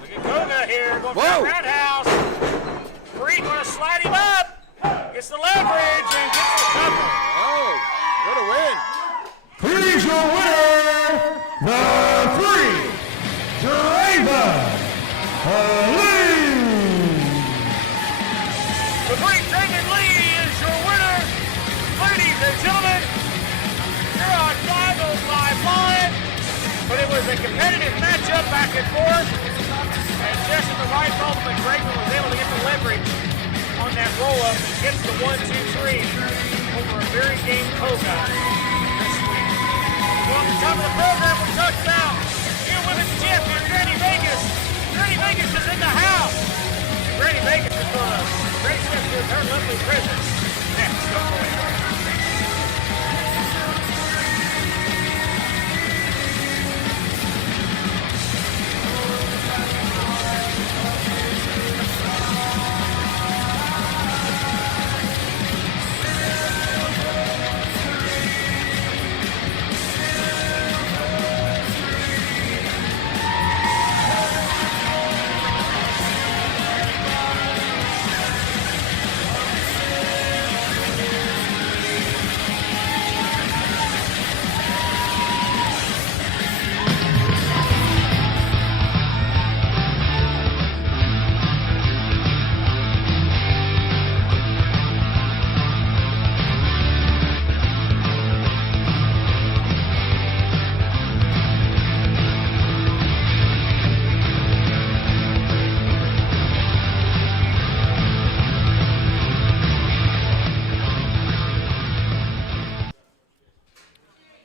Look at Koga here going for that roundhouse. Free going to slide him up. Gets the leverage and gets the cover. Oh, what a win. Here's your winner, the 3, Draven Lee. The great Draven Lee is your winner. Ladies and gentlemen, you're on 505 Live. But it was a competitive matchup back and forth. And just at the right moment, Draven was able to get the leverage on that roll-up and gets the 1, 2, 3 over a very game Koga this week. Well, at the top of the program, we talked about new women's champion, Granny Vegas. Granny Vegas is in the house. And Granny Vegas is going to grace us with her lovely presence next. Don't go anywhere.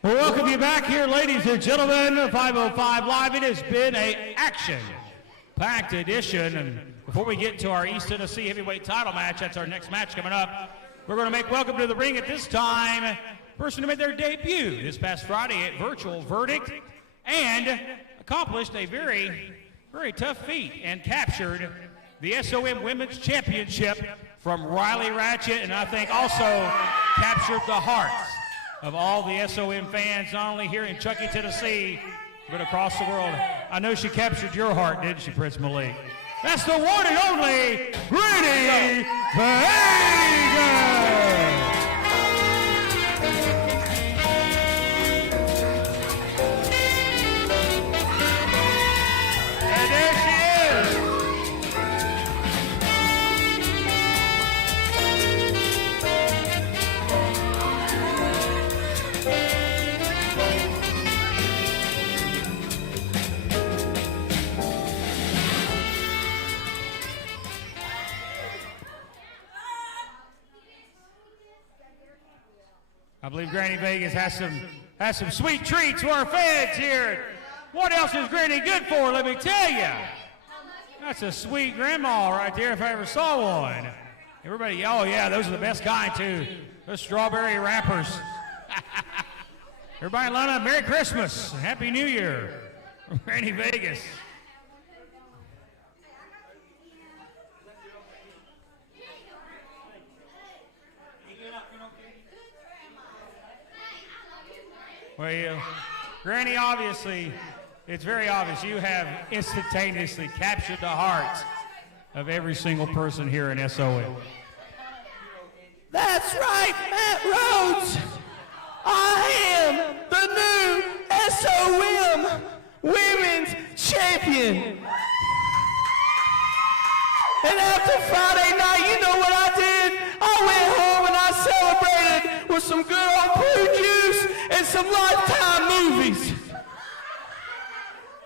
We welcome you back here, ladies and gentlemen, 505 Live. It has been a action-packed edition. And before we get to our East Tennessee heavyweight title match, that's our next match coming up, we're going to make welcome to the ring at this time, person who made their debut this past Friday at Virtual Verdict and accomplished a very, very tough feat and captured the SOM Women's Championship from Riley Ratchet, and I think also captured the hearts of all the SOM fans, not only here in Chuckey, Tennessee, but across the world. I know she captured your heart, didn't she, Prince Malik? That's the one and only Granny Vegas! And there she is! I believe Granny Vegas has some sweet treats for our fans here. What else is Granny good for, let me tell you? That's a sweet grandma right there if I ever saw one. Everybody, oh yeah, those are the best kind too. Those strawberry wrappers. Everybody line up, Merry Christmas, Happy New Year. Granny Vegas. Well, Granny, obviously, it's very obvious you have instantaneously captured the hearts of every single person here in SOM. That's right, Matt Rhodes. I am the new SOM Women's Champion. And after Friday night, you know what I did? I went home and I celebrated with some good old prune juice and some Lifetime movies.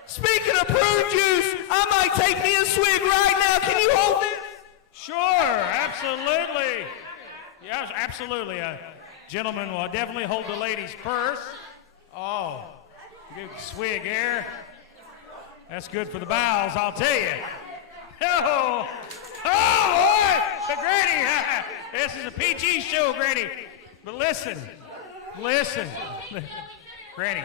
Speaking of prune juice, I might take me a swig right now. Can you hold it? Sure, absolutely. Yes, absolutely. Gentlemen will definitely hold the ladies' purse. Oh, good swig here. That's good for the bowels, I'll tell you. Oh, boy, the Granny. This is a PG show, Granny. But listen, Granny.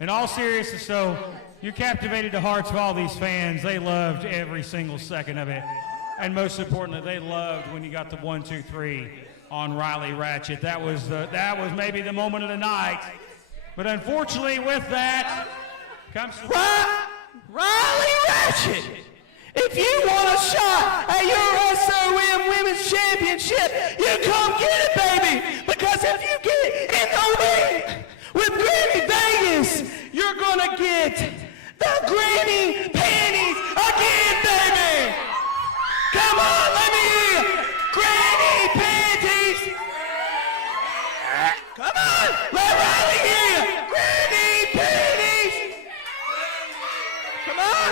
In all seriousness, though, you captivated the hearts of all these fans. They loved every single second of it. And most importantly, they loved when you got the 1, 2, 3 on Riley Ratchet. That was maybe the moment of the night. But unfortunately, with that comes Riley Ratchet. If you want a shot at your SOM Women's Championship, you come get it, baby. Because if you get in the ring with Granny Vegas, you're gonna get the Granny Panties again, baby. Come on, let me hear you. Granny Panties. Come on, let Riley hear you. Granny Panties. Come on.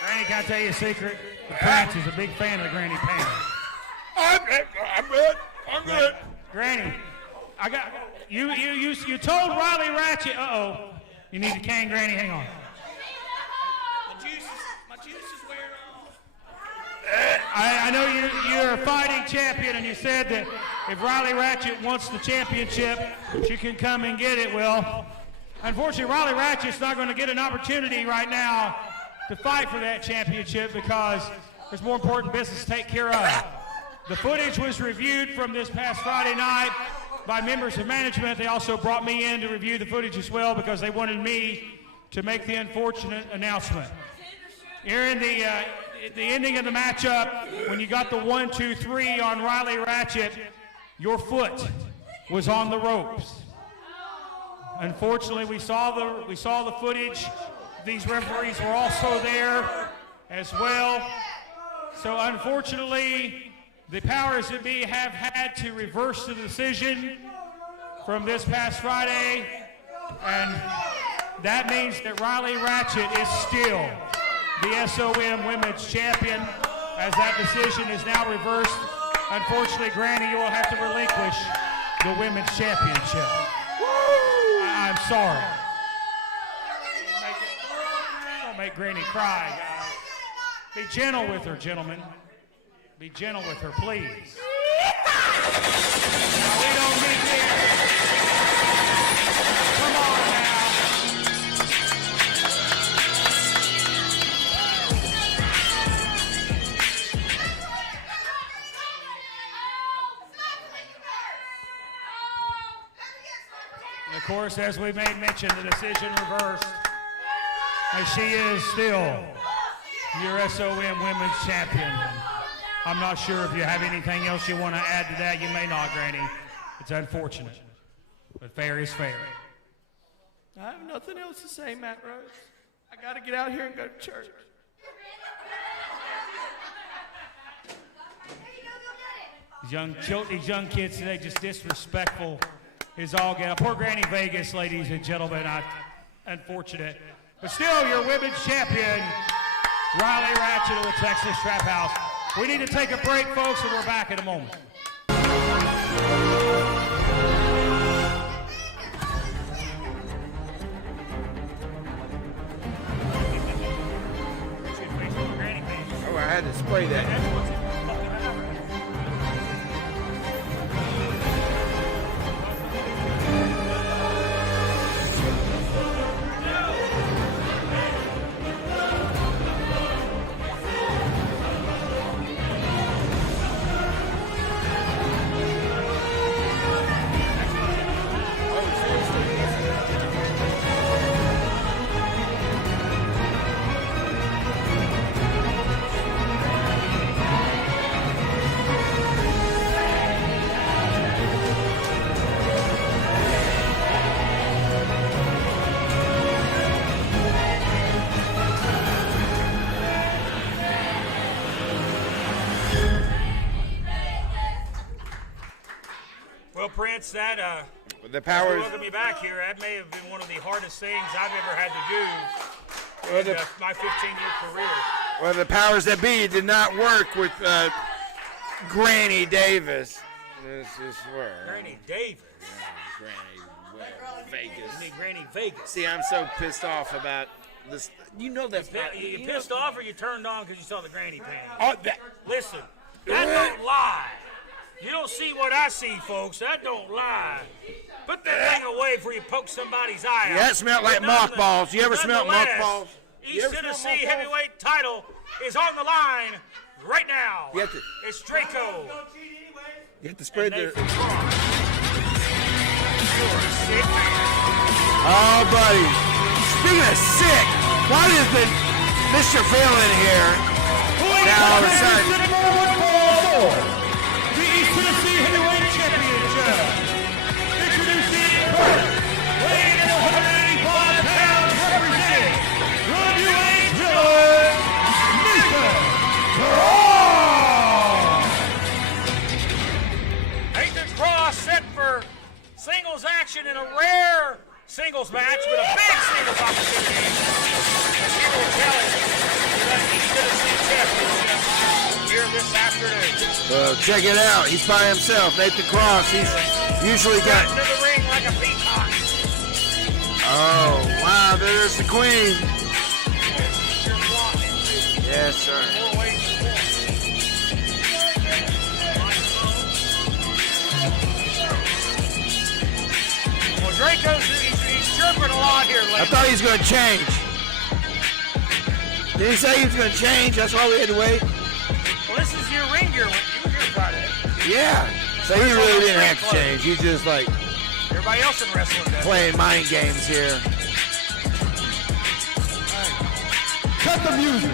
Granny, can I tell you a secret? The Prince is a big fan of the Granny Panties. I'm good. Granny, I got you told Riley Ratchet. Uh-oh. You need a can, Granny. Hang on. My juice is wearing off. I know you're a fighting champion, and you said that if Riley Ratchet wants the championship, she can come and get it. Well, unfortunately, Riley Ratchet's not going to get an opportunity right now to fight for that championship because there's more important business to take care of. The footage was reviewed from this past Friday night by members of management. They also brought me in to review the footage as well because they wanted me to make the unfortunate announcement. Here in the ending of the matchup, when you got the 1, 2, 3 on Riley Ratchet, your foot was on the ropes. Unfortunately, we saw the footage. These referees were also there as well. So unfortunately, the powers that be have had to reverse the decision from this past Friday, and that means that Riley Ratchet is still the SOM Women's Champion, as that decision is now reversed. Unfortunately, Granny, you will have to relinquish the Women's Championship. I'm sorry. Don't make Granny cry, guys. Be gentle with her, gentlemen. Be gentle with her, please. No, we don't need this. Come on now. And of course, as we made mention, the decision reversed, as she is still your SOM Women's Champion. I'm not sure if you have anything else you want to add to that. You may not, Granny. It's unfortunate, but fair is fair. I have nothing else to say, Matt Rhodes. I got to get out here and go to church. These young kids today just disrespectful is all get. Poor Granny Vegas, ladies and gentlemen. Unfortunate, but still your women's champion, Riley Ratchet of the Texas Trap House. We need to take a break, folks, and we're back in a moment. Oh, I had to spray that. Well, Prince, that The powers. welcome you back here. That may have been one of the hardest things I've ever had to do Well, in my 15-year career. Well, the powers that be did not work with Granny Davis. This is where. Granny Davis. Granny Vegas. You mean Granny Vegas? See, I'm so pissed off about this. You know that's not. You pissed off or you turned on because you saw the granny panties? Oh, that. Listen, that don't lie. You don't see what I see, folks. That don't lie. Put that thing away before you poke somebody's eye out. That smelled like mothballs. You ever smelled Nonetheless, mothballs? East Tennessee heavyweight title is on the line right now. You have to- It's Draco. You have to spread and the. Nathan Cross. You're a sick man. Oh, buddy. Speaking of sick, why is the Mr. Phil in here? Now all of a sudden. The East Tennessee Heavyweight Championship. Introducing first, weighing in 185 pounds, representing the New Age Killer, Nathan Cross. Nathan Cross set for singles action in a rare singles match with a big singles opportunity. As he will challenge for that East Tennessee Championship here this afternoon. Check it out. He's by himself. Nathan Cross. He's usually got. Into the ring like a peacock. Oh, wow. There's the queen. You're blocking. Yes, sir. 4 ways to win. Well, he's chirping a lot here lately. I thought he was going to change. Did he say he was going to change? That's why we had to wait? Well, this is your ring gear. You were here Friday. Yeah. So he really didn't have to change. He's just like Everybody else in wrestling does. playing mind games here. Cut the music.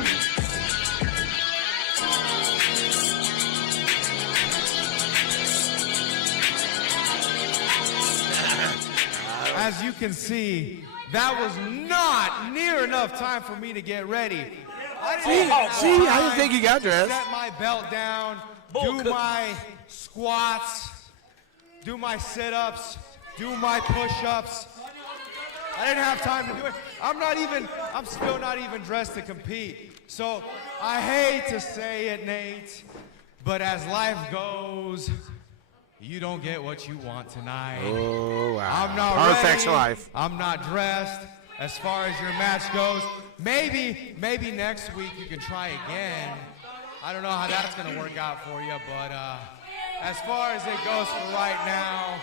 As you can see, that was not near enough time for me to get ready. I didn't have See, I didn't time think you got to dressed. set my belt down, do my squats, do my sit-ups, do my push-ups. I didn't have time to do it. I'm still not even dressed to compete. So I hate to say it, Nate, but as life goes, you don't get what you want tonight. Oh, wow. I'm not Artifacts ready. of life. I'm not dressed. As far as your match goes, maybe next week you can try again. I don't know how that's gonna work out for you, but as far as it goes for right now,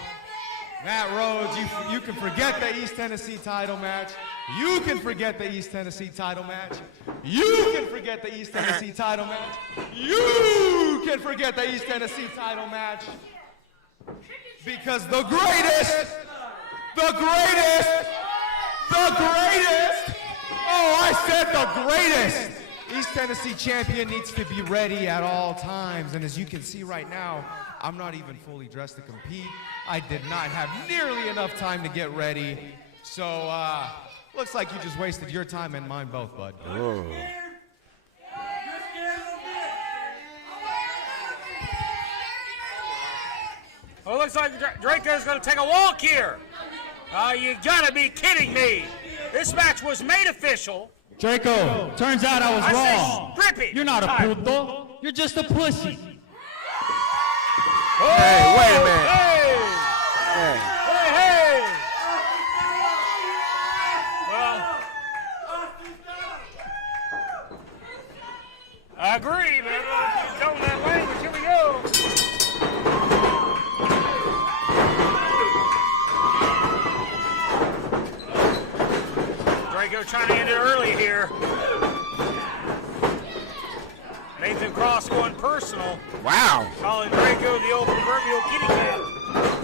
Matt Rhodes, you can forget the East Tennessee title match. You can forget the East Tennessee title match. You can forget the East Tennessee title match. You can forget the East Tennessee title match. Because the greatest, oh, I said the greatest East Tennessee champion needs to be ready at all times. And as you can see right now, I'm not even fully dressed to compete. I did not have nearly enough time to get ready. So, looks like you just wasted your time and mine both, bud. Oh. Well, it looks like Draco's going to take a walk here. You gotta be kidding me. This match was made official. Draco, turns out I was I wrong. say strip it. You're not a Time. puto. You're just a pussy. Hey, wait a minute. Hey! Hey. Hey, hey! Well, I agree, but I'm going that language. Here we go. Draco trying to end it early here. Nathan Cross going personal, Wow. calling Draco the old proverbial kitty cat.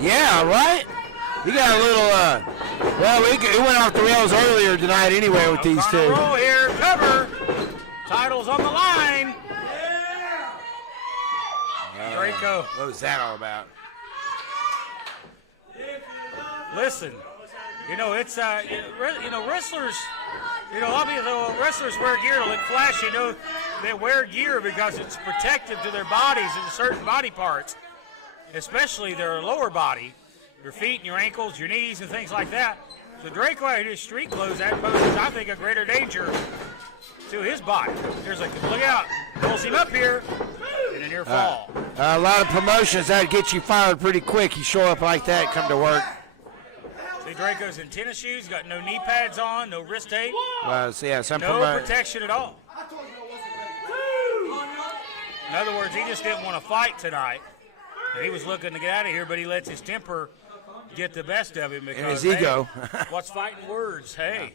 Yeah, right? He got a little, well, he went off the rails earlier tonight anyway with these On two. a roll here, cover. Title's on the line. Draco. What was that all about? Listen, it's wrestlers. A lot of people, wrestlers wear gear to look flashy. They wear gear because it's protective to their bodies and certain body parts. especially their lower body, your feet and your ankles, your knees, and things like that. So Draco out in his street clothes, that poses, I think, a greater danger to his body. Here's like, look out, pulls him up here, and a near fall. A lot of promotions, that'd get you fired pretty quick. You show up like that, come to work. See, Draco's in tennis shoes, got no knee pads on, no wrist tape. Some no protection at all. In other words, he just didn't want to fight tonight. And he was looking to get out of here, but he lets his temper get the best of him. Because, his ego. Hey, what's fighting words? Hey.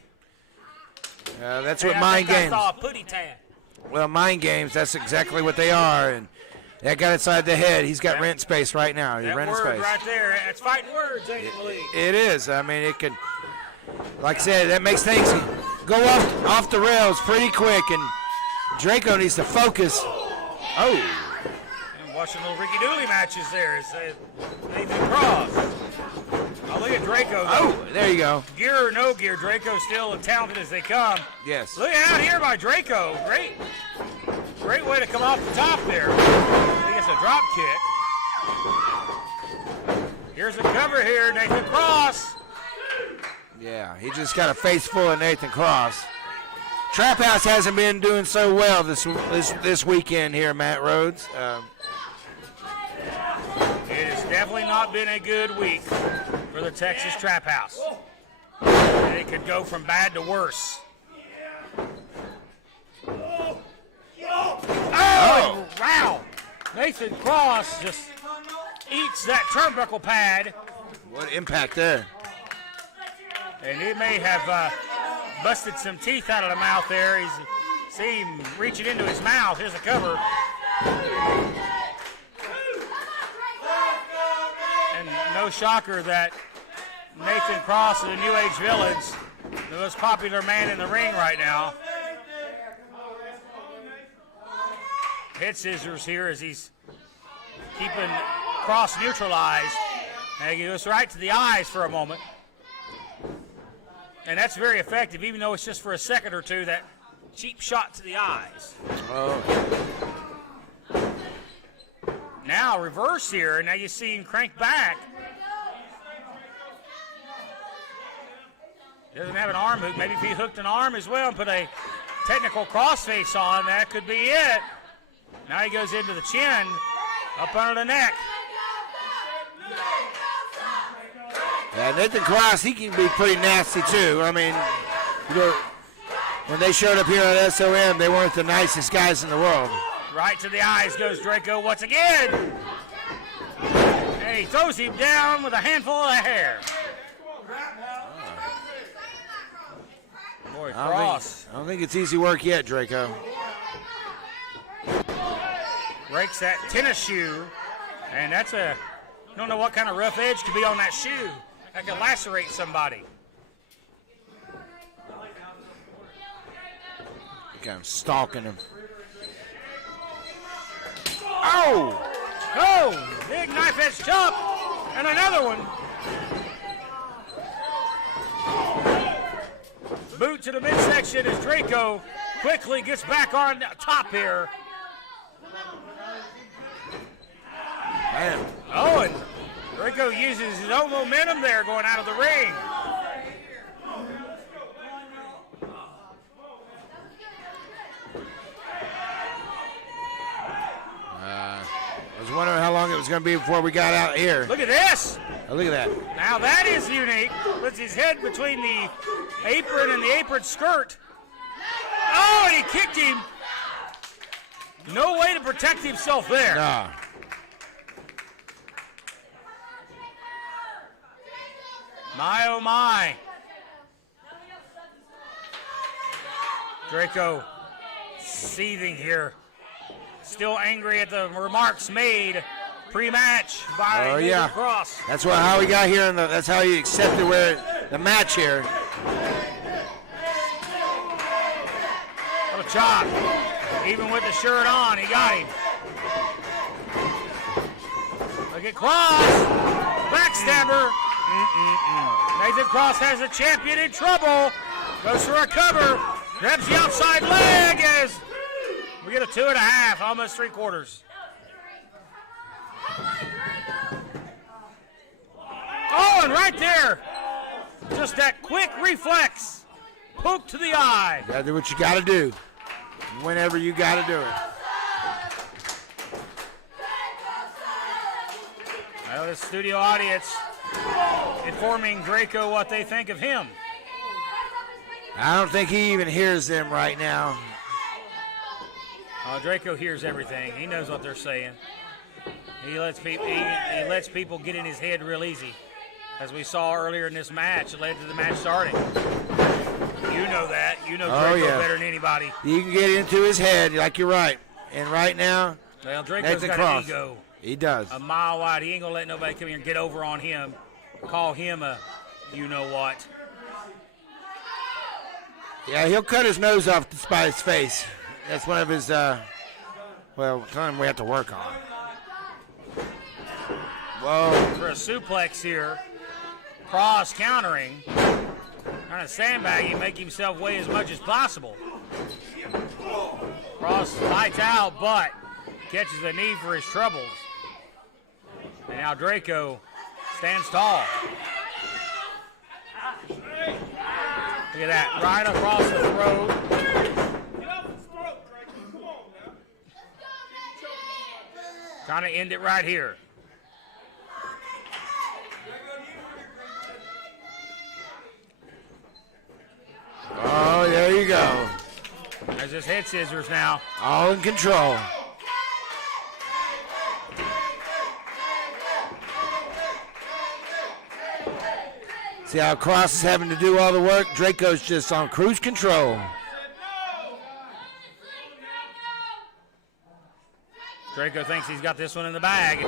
That's what mind games. I saw a putty tag. Well, mind games, that's exactly what they are. And that got inside the head. He's got rent space right now. He's That renting word space. right there, it's fighting words, ain't it, Malik? It is. I mean, it can, like I said, that makes things go off the rails pretty quick. And Draco needs to focus. Oh. And watching little Ricky Dooley matches there is Nathan Cross. Oh, look at Draco, though. Oh, there you go. Gear or no gear, Draco's still as talented as they come. Yes. Look out here by Draco. Great way to come off the top there. I think it's a drop kick. Here's a cover here, Nathan Cross. Yeah, he just got a face full of Nathan Cross. Trap House hasn't been doing so well this weekend here, Matt Rhodes. It has definitely not been a good week for the Texas Trap House. And it could go from bad to worse. Oh, wow. Nathan Cross just eats that turnbuckle pad. What impact there. And it may have busted some teeth out of the mouth there. See him reaching into his mouth. Here's the cover. And no shocker that Nathan Cross of the New Age Village, the most popular man in the ring right now. Head scissors here as he's keeping Cross neutralized. And he goes right to the eyes for a moment. And that's very effective, even though it's just for a second or two, that cheap shot to the eyes. Oh. Now reverse here, and now you see him crank back. Doesn't have an arm hook. Maybe if he hooked an arm as well and put a technical crossface on, that could be it. Now he goes into the chin, up under the neck. Yeah, Nathan Cross, he can be pretty nasty too. I mean, when they showed up here at SOM, they weren't the nicest guys in the world. Right to the eyes goes Draco once again. And he throws him down with a handful of hair. Boy, Cross. I don't think it's easy work yet, Draco. Breaks that tennis shoe. And that's I don't know what kind of rough edge could be on that shoe. That could lacerate somebody. Kind of stalking him. Oh! Oh! Big knife edge chop! And another one. Boot to the midsection as Draco quickly gets back on top here. Man. Oh, and Draco uses his own momentum there going out of the ring. I was wondering how long it was going to be before we got out here. Look at this. Oh, look at that. Now that is unique. Puts his head between the apron and the apron skirt. Oh, and he kicked him. No way to protect himself there. Nah. My, oh my. Draco seething here. Still angry at the remarks made pre-match by Nathan Cross. That's how he got here, and that's how he accepted the match here. What a chop. Even with the shirt on, he got him. Look at Cross. Backstabber. Nathan Cross has a champion in trouble. Goes for a cover. Grabs the outside leg as we get a 2.5, almost 3/4. right there. Just that quick reflex. Poke to the eye. You gotta do what you gotta do. Whenever you gotta do it. Well, the studio audience informing Draco what they think of him. I don't think he even hears them right now. Draco hears everything. He knows what they're saying. He lets people get in his head real easy. As we saw earlier in this match, it led to the match starting. You know that. You know Draco better than anybody. You can get into his head, like you're right. And right now, Well, Draco's Nathan got Cross. an ego. He does. A mile wide. He ain't going to let nobody come here and get over on him. Call him a you-know-what. Yeah, he'll cut his nose off despite his face. That's one of his, something we have to work on. Whoa. For a suplex here. Cross countering. Trying to sandbag him, make himself weigh as much as possible. Cross lights out, but catches a knee for his troubles. And now Draco stands tall. Look at that, right across the throat. Trying to end it right here. Oh, there you go. There's his head scissors now. All in control. See how Cross is having to do all the work? Draco's just on cruise control. Draco thinks he's got this one in the bag.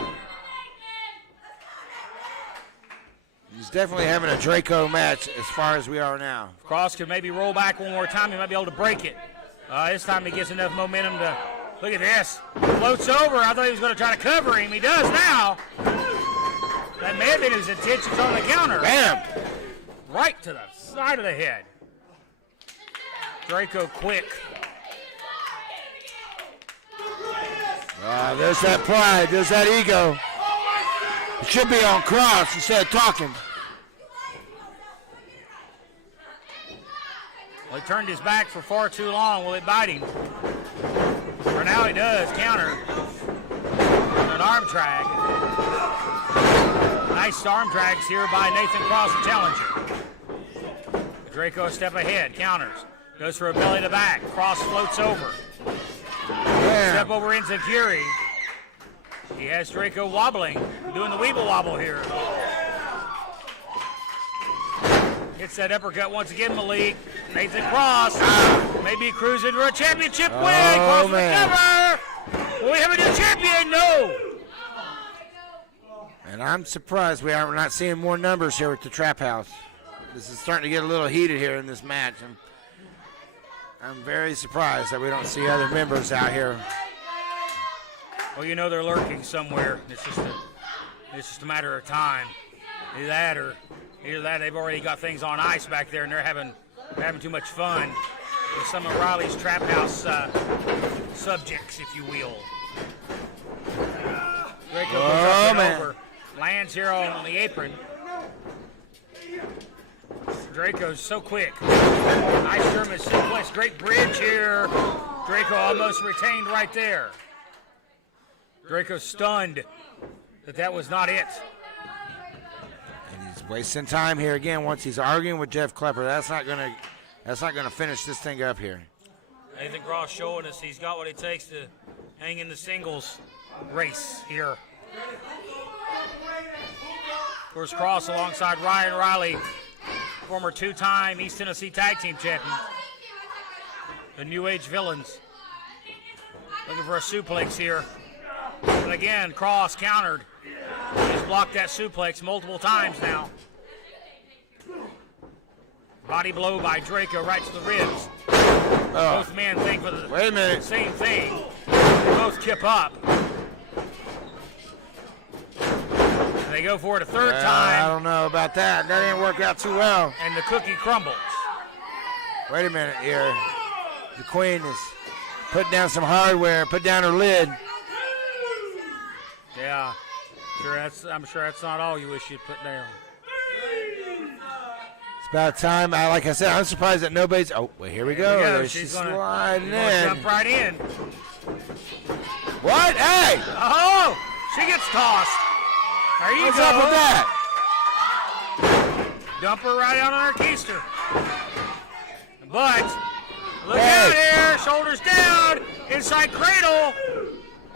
He's definitely having a Draco match as far as we are now. Cross could maybe roll back one more time. He might be able to break it. This time he gets enough momentum to, look at this. Floats over. I thought he was going to try to cover him. He does now. That may have been his intentions on the counter. Bam! Right to the side of the head. Draco quick. There's that pride. There's that ego. It should be on Cross instead of talking. Well, he turned his back for far too long. Will it bite him? For now he does. Counter. An arm drag. Nice arm drags here by Nathan Cross, the challenger. Draco a step ahead. Counters. Goes for a belly to back. Cross floats over. Step over Enziguri. He has Draco wobbling, doing the Weeble wobble here. Hits that uppercut once again, Malik. Nathan Cross maybe cruising for a championship win. Cross for the cover. Will we have a new champion? No. And I'm surprised we are not seeing more numbers here at the Trap House. This is starting to get a little heated here in this match. I'm very surprised that we don't see other members out here. Well, you know they're lurking somewhere. It's just a matter of time. Either that they've already got things on ice back there and they're having too much fun with some of Riley's Trap House subjects, if you will. Draco goes up and over. Lands here on the apron. Draco's so quick. Nice German suplex. Great bridge here. Draco almost retained right there. Draco stunned that was not it. And he's wasting time here again. Once he's arguing with Jeff Klepper, that's not gonna finish this thing up here. Nathan Cross showing us he's got what it takes to hang in the singles race here. Of course, Cross alongside Ryan Riley, former two-time East Tennessee Tag Team champion. The New Age Villains. Looking for a suplex here. But again, Cross countered. He's blocked that suplex multiple times now. Body blow by Draco right to the ribs. Both men think for the same thing. They both kip up. And they go for it a third time. I don't know about that. That didn't work out too well. And the cookie crumbles. Wait a minute here. The Queen is putting down some hardware, put down her lid. Yeah, I'm sure that's not all you wish you'd put down. about time. Like I said, I'm surprised that nobody's. Oh, well, here we go. There She's sliding gonna in. jump right in. What? Hey! Oh, she gets tossed. There you What's go. up with that? Dump her right out on her keister. But look Hey. out here, shoulders down, inside cradle.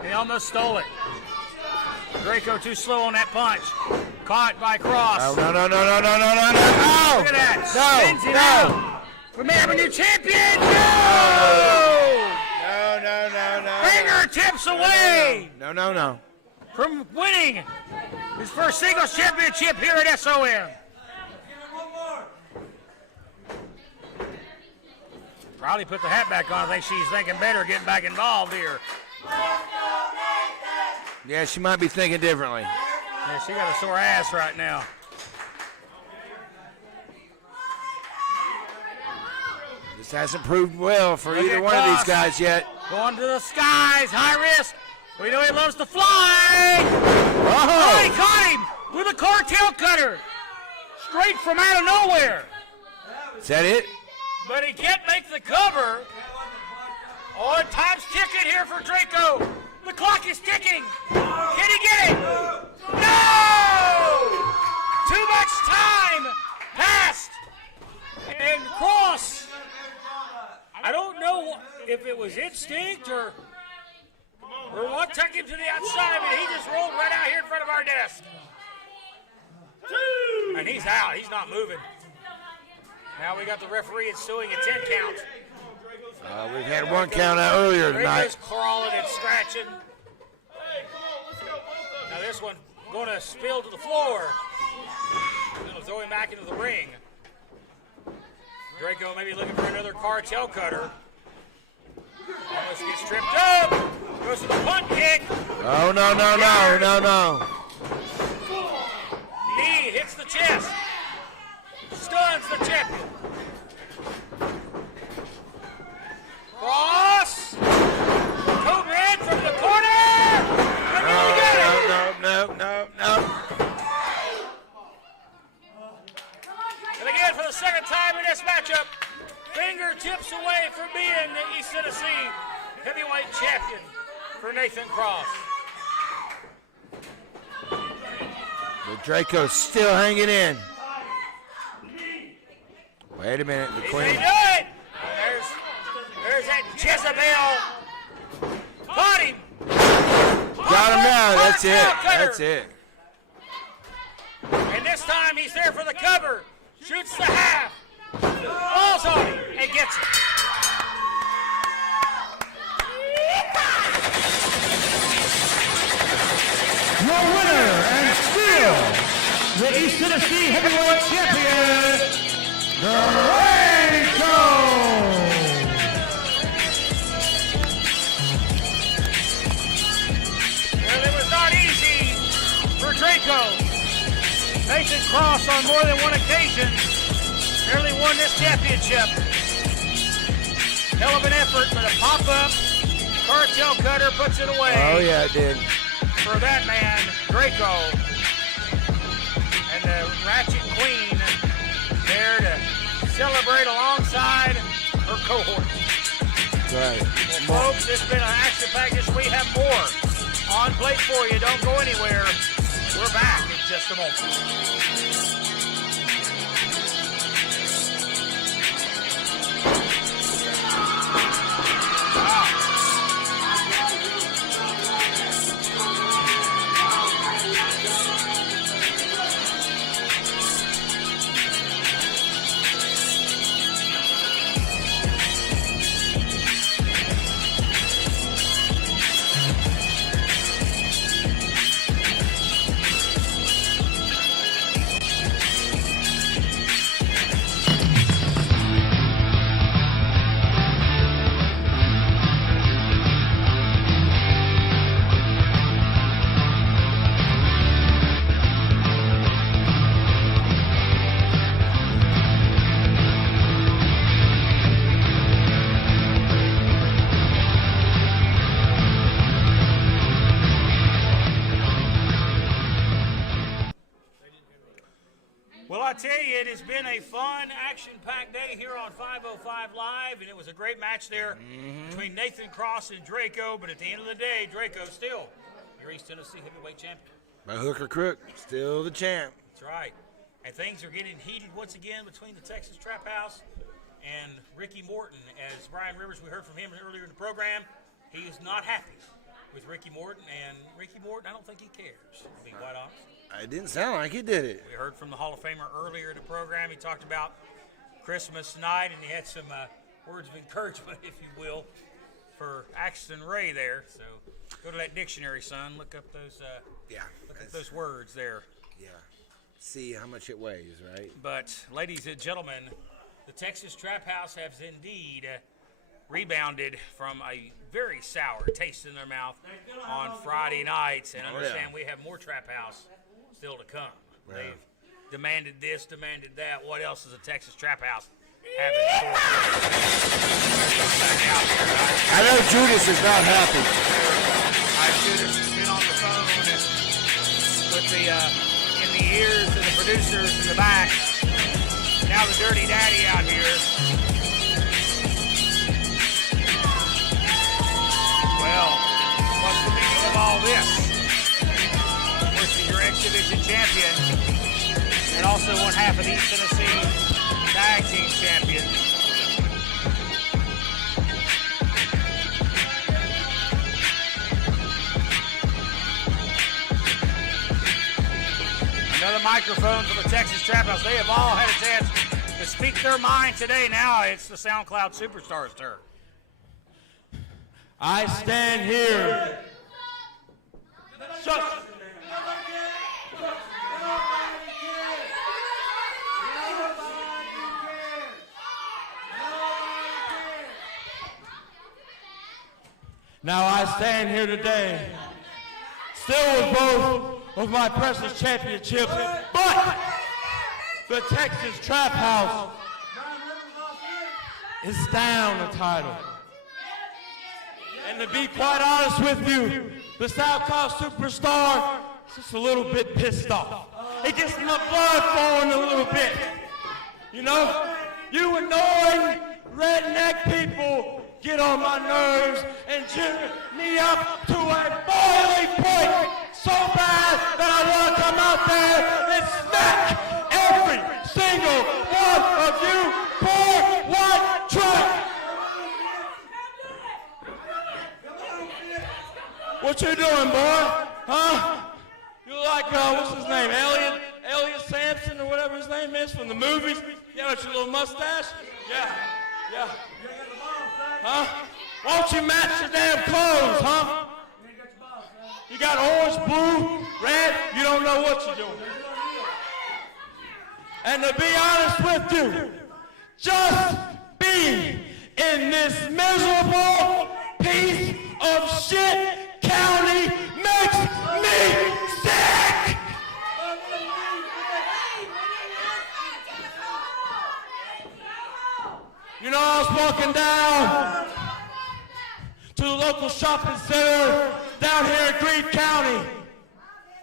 He almost stole it. Draco too slow on that punch. Caught by Cross. Oh, no. Look at that. Spins it out. We may have a new champion. No! Fingertips away No. from winning his first singles championship here at SOM. Probably put the hat back on. I think she's thinking better getting back involved here. Yeah, she might be thinking differently. Yeah, she got a sore ass right now. This hasn't proved well for Look either at one of these Cross. guys yet. Going to the skies, high risk. We know he loves to fly. Oh! He caught him with a cartel cutter. Straight from out of nowhere. Is that it? But he can't make the cover. Oh, time's ticking here for Draco. The clock is ticking. Can he get it? No! Too much time passed. And Cross, I don't know if it was instinct or what took him to the outside, but he just rolled right out here in front of our desk. And he's out. He's not moving. Now we got the referee ensuing a 10 count. We've had one count out earlier tonight. Draco's crawling and scratching. Now this one going to spill to the floor. It'll throw him back into the ring. Draco maybe looking for another cartel cutter. Almost gets tripped up. Goes to the punt kick. Oh, no. Knee hits the chest. Stuns the champion. Cross. Cobra in from the corner. And then he got it. No. And again for the second time in this matchup, fingertips away from being the East Tennessee heavyweight champion for Nathan Cross. But Draco's still hanging in. Wait a minute, the He queen. may do it. There's that Jezebel. Caught him. Got him now. That's it. Cutter. That's it. And this time he's there for the cover. Shoots the half. Falls on him and gets it. Your winner and still the East Tennessee Heavyweight Champion, Draco! Well, it was not easy for Draco. Nathan Cross on more than one occasion nearly won this championship. Hell of an effort, but a pop-up cartel cutter puts it away. Oh, yeah, it did. For that man, Draco, and the Ratchet Queen there to celebrate alongside her cohort. Right. Well, folks, it's been an action package. We have more on plate for you. Don't go anywhere. We're back in just a moment. Well, I tell you, it has been a fun, action-packed day here on 505 Live, and it was a great match there between Nathan Cross and Draco. But at the end of the day, Draco's still your East Tennessee heavyweight champion. By hook or crook, still the champ. That's right. And things are getting heated once again between the Texas Trap House and Ricky Morton. As Brian Rivers, we heard from him earlier in the program, he is not happy with Ricky Morton. And Ricky Morton, I don't think he cares, to be quite honest. It didn't sound like he did it. We heard from the Hall of Famer earlier in the program. He talked about Christmas night, and he had some words of encouragement, if you will, for Axton Ray there. So go to that dictionary, son. Look up those. Look at those words there. Yeah. See how much it weighs, right? But, ladies and gentlemen, the Texas Trap House has indeed rebounded from a very sour taste in their mouth on Friday nights. And understand we have more Trap House still to come. Wow. They've demanded this, demanded that. What else is a Texas Trap House having for? I know Judas is not happy. Judas has been on the phone with the in the ears of the producers in the back. Now the Dirty Daddy out here. Well, what's the meaning of all this? This is your X-Division champion and also one half of the East Tennessee Tag Team champion. Another microphone for the Texas Trap House. They have all had a chance to speak their mind today. Now it's the SoundCloud Superstars' turn. I stand here. Shut. Now I stand here today, still with both of my precious championships, but the Texas Trap House is down a title. And to be quite honest with you, the SoundCloud Superstar is just a little bit pissed off. It gets my blood flowing a little bit. You know, you annoying redneck people get on my nerves and cheer me up to a boiling point so bad that I want to come out there and smack every single one of you for one track. What you doing, boy? Huh? You like, what's his name, Elliot Sampson or whatever his name is from the movies? Yeah, with your little mustache? Yeah. Huh? Why don't you match your damn clothes, huh? You got orange, blue, red, you don't know what you're doing. And to be honest with you, just being in this miserable piece of shit county makes me sick! You know, I was walking down to the local shopping center down here in Greene County,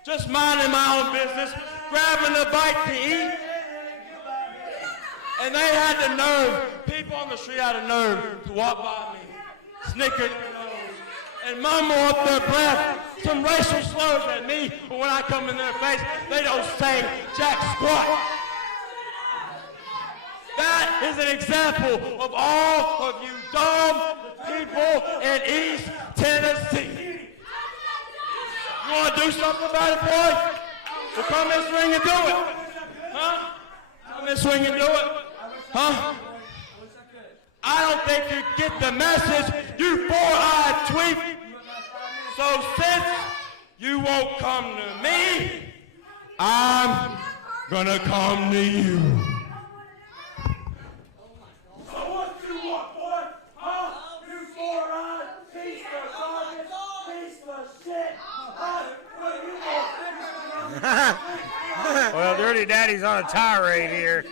just minding my own business, grabbing a bite to eat. And they had the nerve, people on the street had the nerve to walk by me, snicker their nose, and mumble up their breath some racial slurs at me, but when I come in their face, they don't say jack squat. That is an example of all of you dumb people in East Tennessee. You want to do something about it, boy? Well, come in this ring and do it. Huh? Come in this ring and do it. Huh? I don't think you get the message, you four-eyed tweet. So since you won't come to me, I'm gonna come to you. So what you want, boy? Huh? You four-eyed piece of garbage, piece of shit. What do you want? Well, Dirty Daddy's on a tirade here.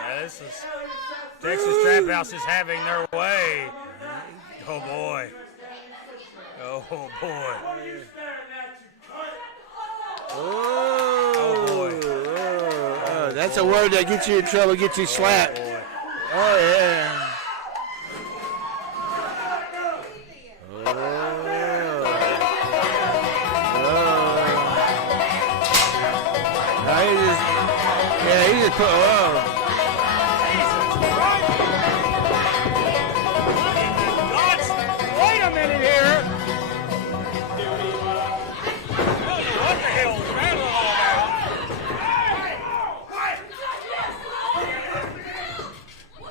Yeah, this is Texas Trap House is having their way. Oh boy. Oh boy. Oh boy. that's a word that gets you in trouble, gets you slapped. Oh, yeah. He just put, Wait a minute here. What the hell is that all about?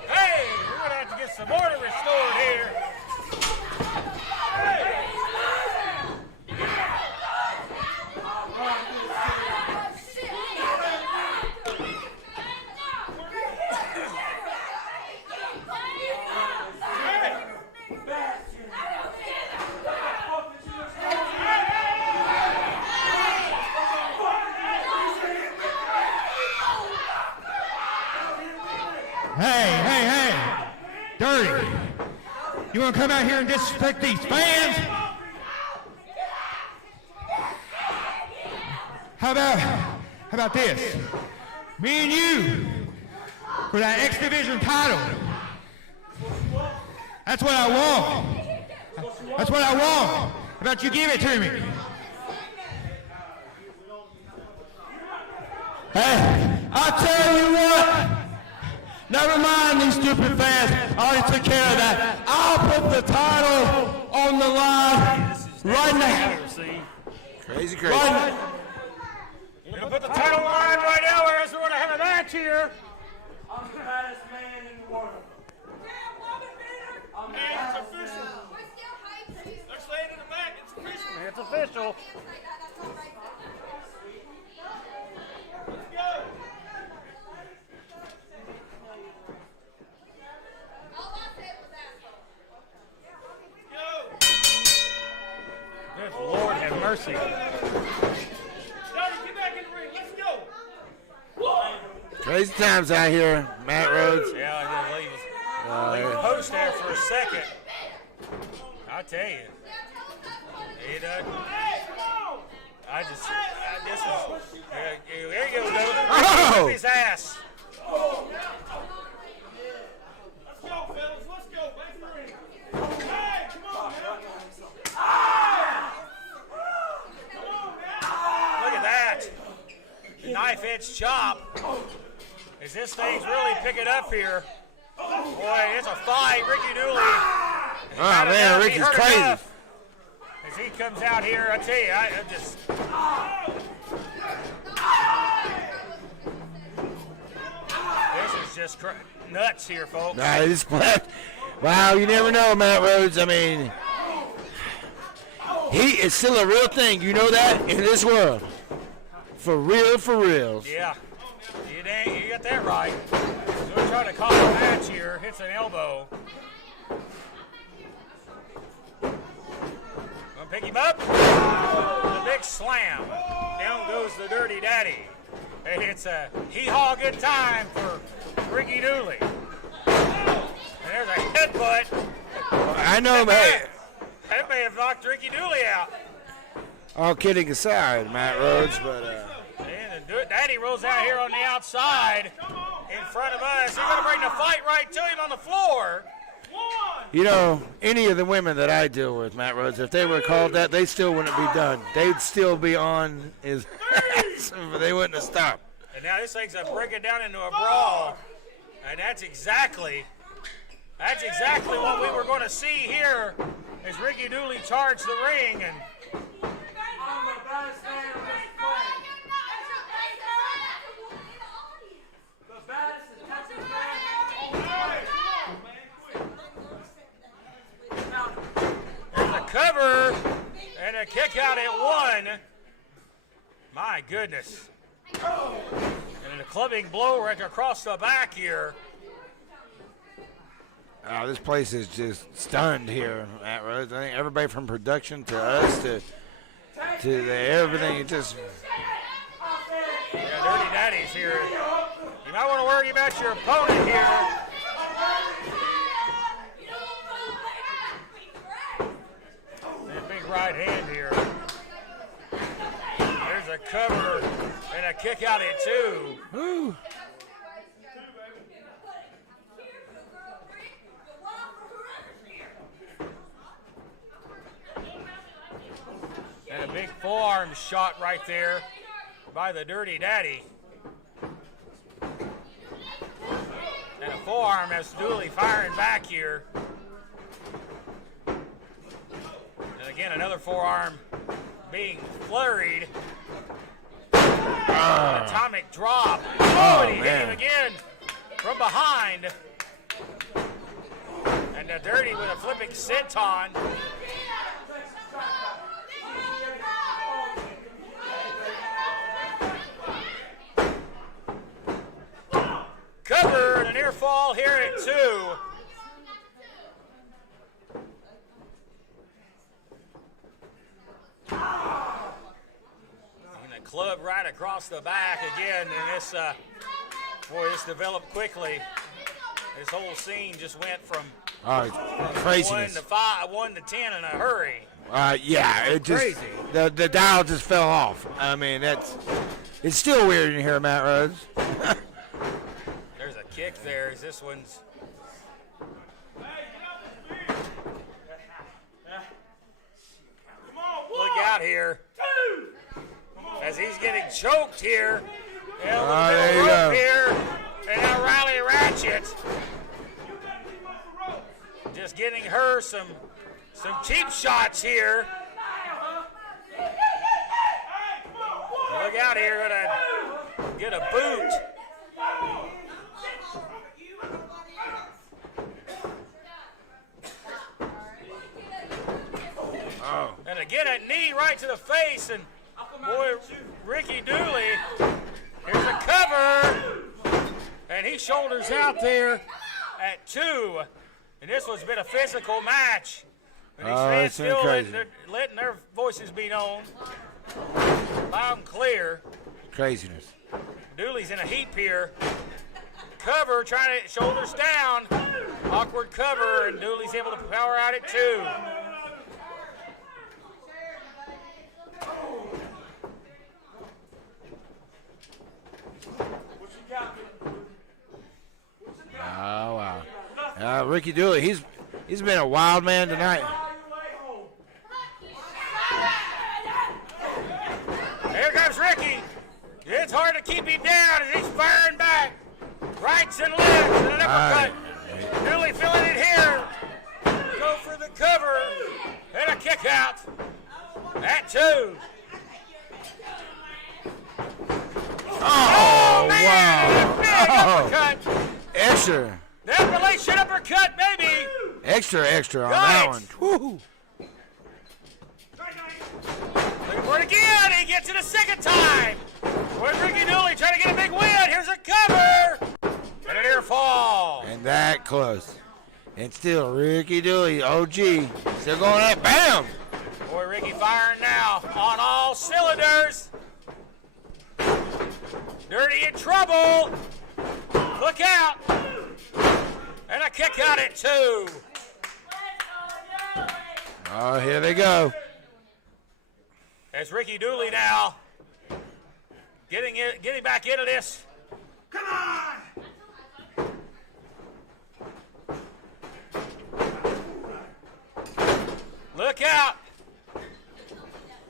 Hey, we're going to have to get some order restored here. Hey. Dirty. You want to come out here and disrespect these fans? How about this? Me and you for that X Division title. That's what I want. That's what I want. How about you give it to me? Hey, I'll tell you what. Never mind these stupid fans. I already took care of that. I'll put the title on the line right now. Crazy. Right. You're going to put the title line right now, or else we're going to have a match here. I'm the baddest man in the world. It's official. They're saying in the back, it's official. It's official. Let's go. Good Lord have mercy. Johnny, get back in the ring. Let's go. Crazy times out here, Matt Rhodes. Yeah, I leave the post there for a second. I'll tell you. He does. This is. There you go, Oh! his ass. Let's go, fellas. Let's go. Back in the ring. Hey, come on, man. Look at that. The knife edge chop. As this thing's really picking up here. Boy, it's a fight. Ricky Dooley. Oh, man, Ricky's crazy. As he comes out here, I tell you, I just. This is just nuts here, folks. Wow, you never know, Matt Rhodes. I mean, he is still a real thing. You know that in this world. For real, for real. Yeah, you got that right. So we're trying to call a match here. Hits an elbow. Gonna pick him up. The big slam. Down goes the Dirty Daddy. Hey, it's a hee-haw good time for Ricky Dooley. And there's a headbutt. I know, man. That may have knocked Ricky Dooley out. All kidding aside, Matt Rhodes, but And the Daddy rolls out here on the outside in front of us. He's going to bring the fight right to him on the floor. you know, any of the women that I deal with, Matt Rhodes, if they were called that, they still wouldn't be done. They'd still be on his ass, but they wouldn't have stopped. And now this thing's breaking down into a brawl. And that's exactly what we were going to see here as Ricky Dooley charged the ring. And there's a cover and a kick out at one. My goodness. And a clubbing blow right across the back here. Oh, this place is just stunned here, Matt Rhodes. I think everybody from production to us to everything, it just. Yeah, Dirty Daddy's here. You might want to worry about your opponent here. That big right hand here. There's a cover And a kick out at 2. Woo. And a big forearm shot right there by the Dirty Daddy. And a forearm as Dooley firing back here. And again, another forearm being flurried. An atomic drop. Oh, and he hit him again from behind. And the Dirty with a flipping senton. Cover and a near fall here at 2. And a club right across the back again. And this, this developed quickly. This whole scene just went from Craziness. 1 to 10 in a hurry. Yeah, it just Crazy. the dial just fell off. I mean, it's still weird in here, Matt Rhodes. There's a kick there as this one's. Look out here. As he's getting choked here. Yeah, there you rope go. here. And now Riley Ratchet. Just getting her some cheap shots here. Look out here, gonna get a boot. And again, a knee right to the face, and boy, Ricky Dooley, here's a cover, and he shoulders out there at 2. And this one's been a physical match. And these fans it's been still crazy. letting their voices be known. Loud and clear. Craziness. Dooley's in a heap here. Cover, trying to shoulders down. Awkward cover, and Dooley's able to power out at 2. Oh wow. Ricky Dooley, he's been a wild man tonight. Here comes Ricky. It's hard to keep him down as he's firing back. Rights and lefts and an uppercut. Dooley feeling it here. Go for the cover and a kick out at 2. Oh, man, wow. big uppercut. Extra. The Appalachian uppercut, baby. Extra on Right. that one. Woo. Looking for it again. He gets it a second time. Boy, Ricky Dooley trying to get a big win. Here's a cover. And an air fall. And that close. And still Ricky Dooley, OG, still going at bam. Boy, Ricky firing now on all cylinders. Dirty in trouble. Look out. And a kick out at 2. Oh, here they go. As Ricky Dooley now getting back into this. Come on! Look out!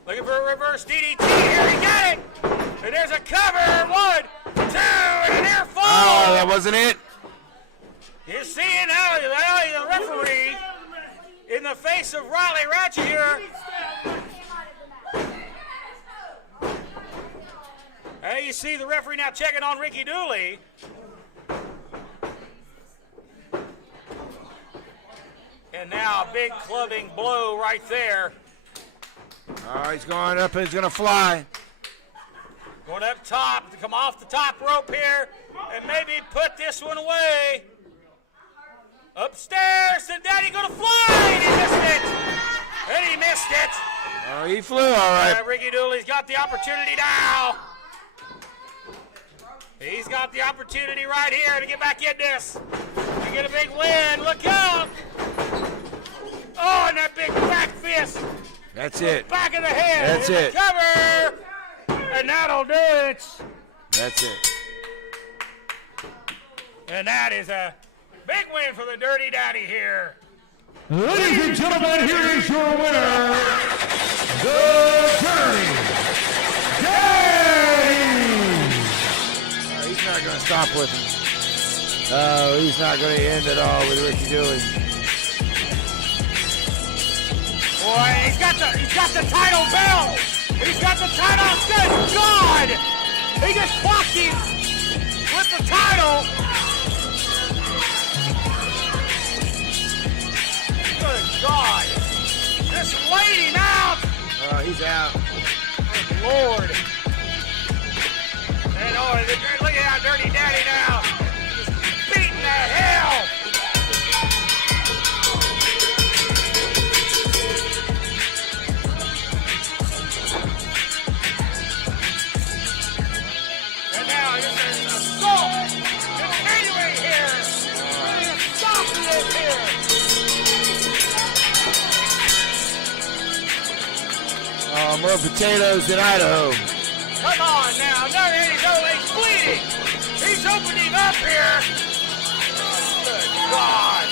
Looking for a reverse DDT. Here, he got it! And there's a cover. 1, 2, and an air fall. Oh, that wasn't it. You're seeing how the referee in the face of Riley Ratchet here. Hey, you see the referee now checking on Ricky Dooley. And now a big clubbing blow right there. Oh, he's going up. He's going to fly. Going up top to come off the top rope here and maybe put this one away. Upstairs, and Daddy going to fly, and he missed it. And he missed it. Oh, he flew all right. Ricky Dooley's got the opportunity now. He's got the opportunity right here to get back in this. To get a big win. Look out. Oh, and that big back fist. That's it. Back of the head. That's Here's it. a cover. And that'll do it. That's it. And that is a big win for the Dirty Daddy here. Ladies and gentlemen, here is your winner, the Dirty Daddy. He's not going to stop with him. Oh, he's not going to end it all with Ricky Dewey. Boy, he's got the title bell. He's got the title. Good God! He just clocked him with the title. Good God! Just laid him out. Oh, he's out. Good Lord! And look at how Dirty Daddy now. Just beating the hell. And now this is an assault continuing here. Really stopping it here. More potatoes in Idaho. Come on now, he's bleeding. He's opening up here. Good God.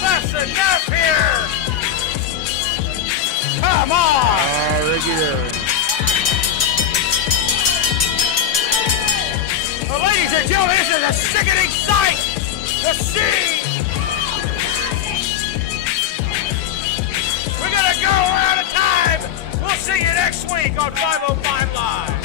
That's enough here. Come on. Oh, Ricky Dewey. Well, ladies and gentlemen, this is a sickening sight to see. We're going to go. We're out of time. We'll see you next week on 505 Live.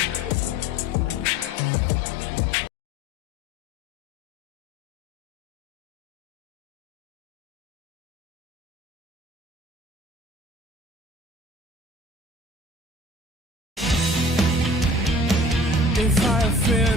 If I offend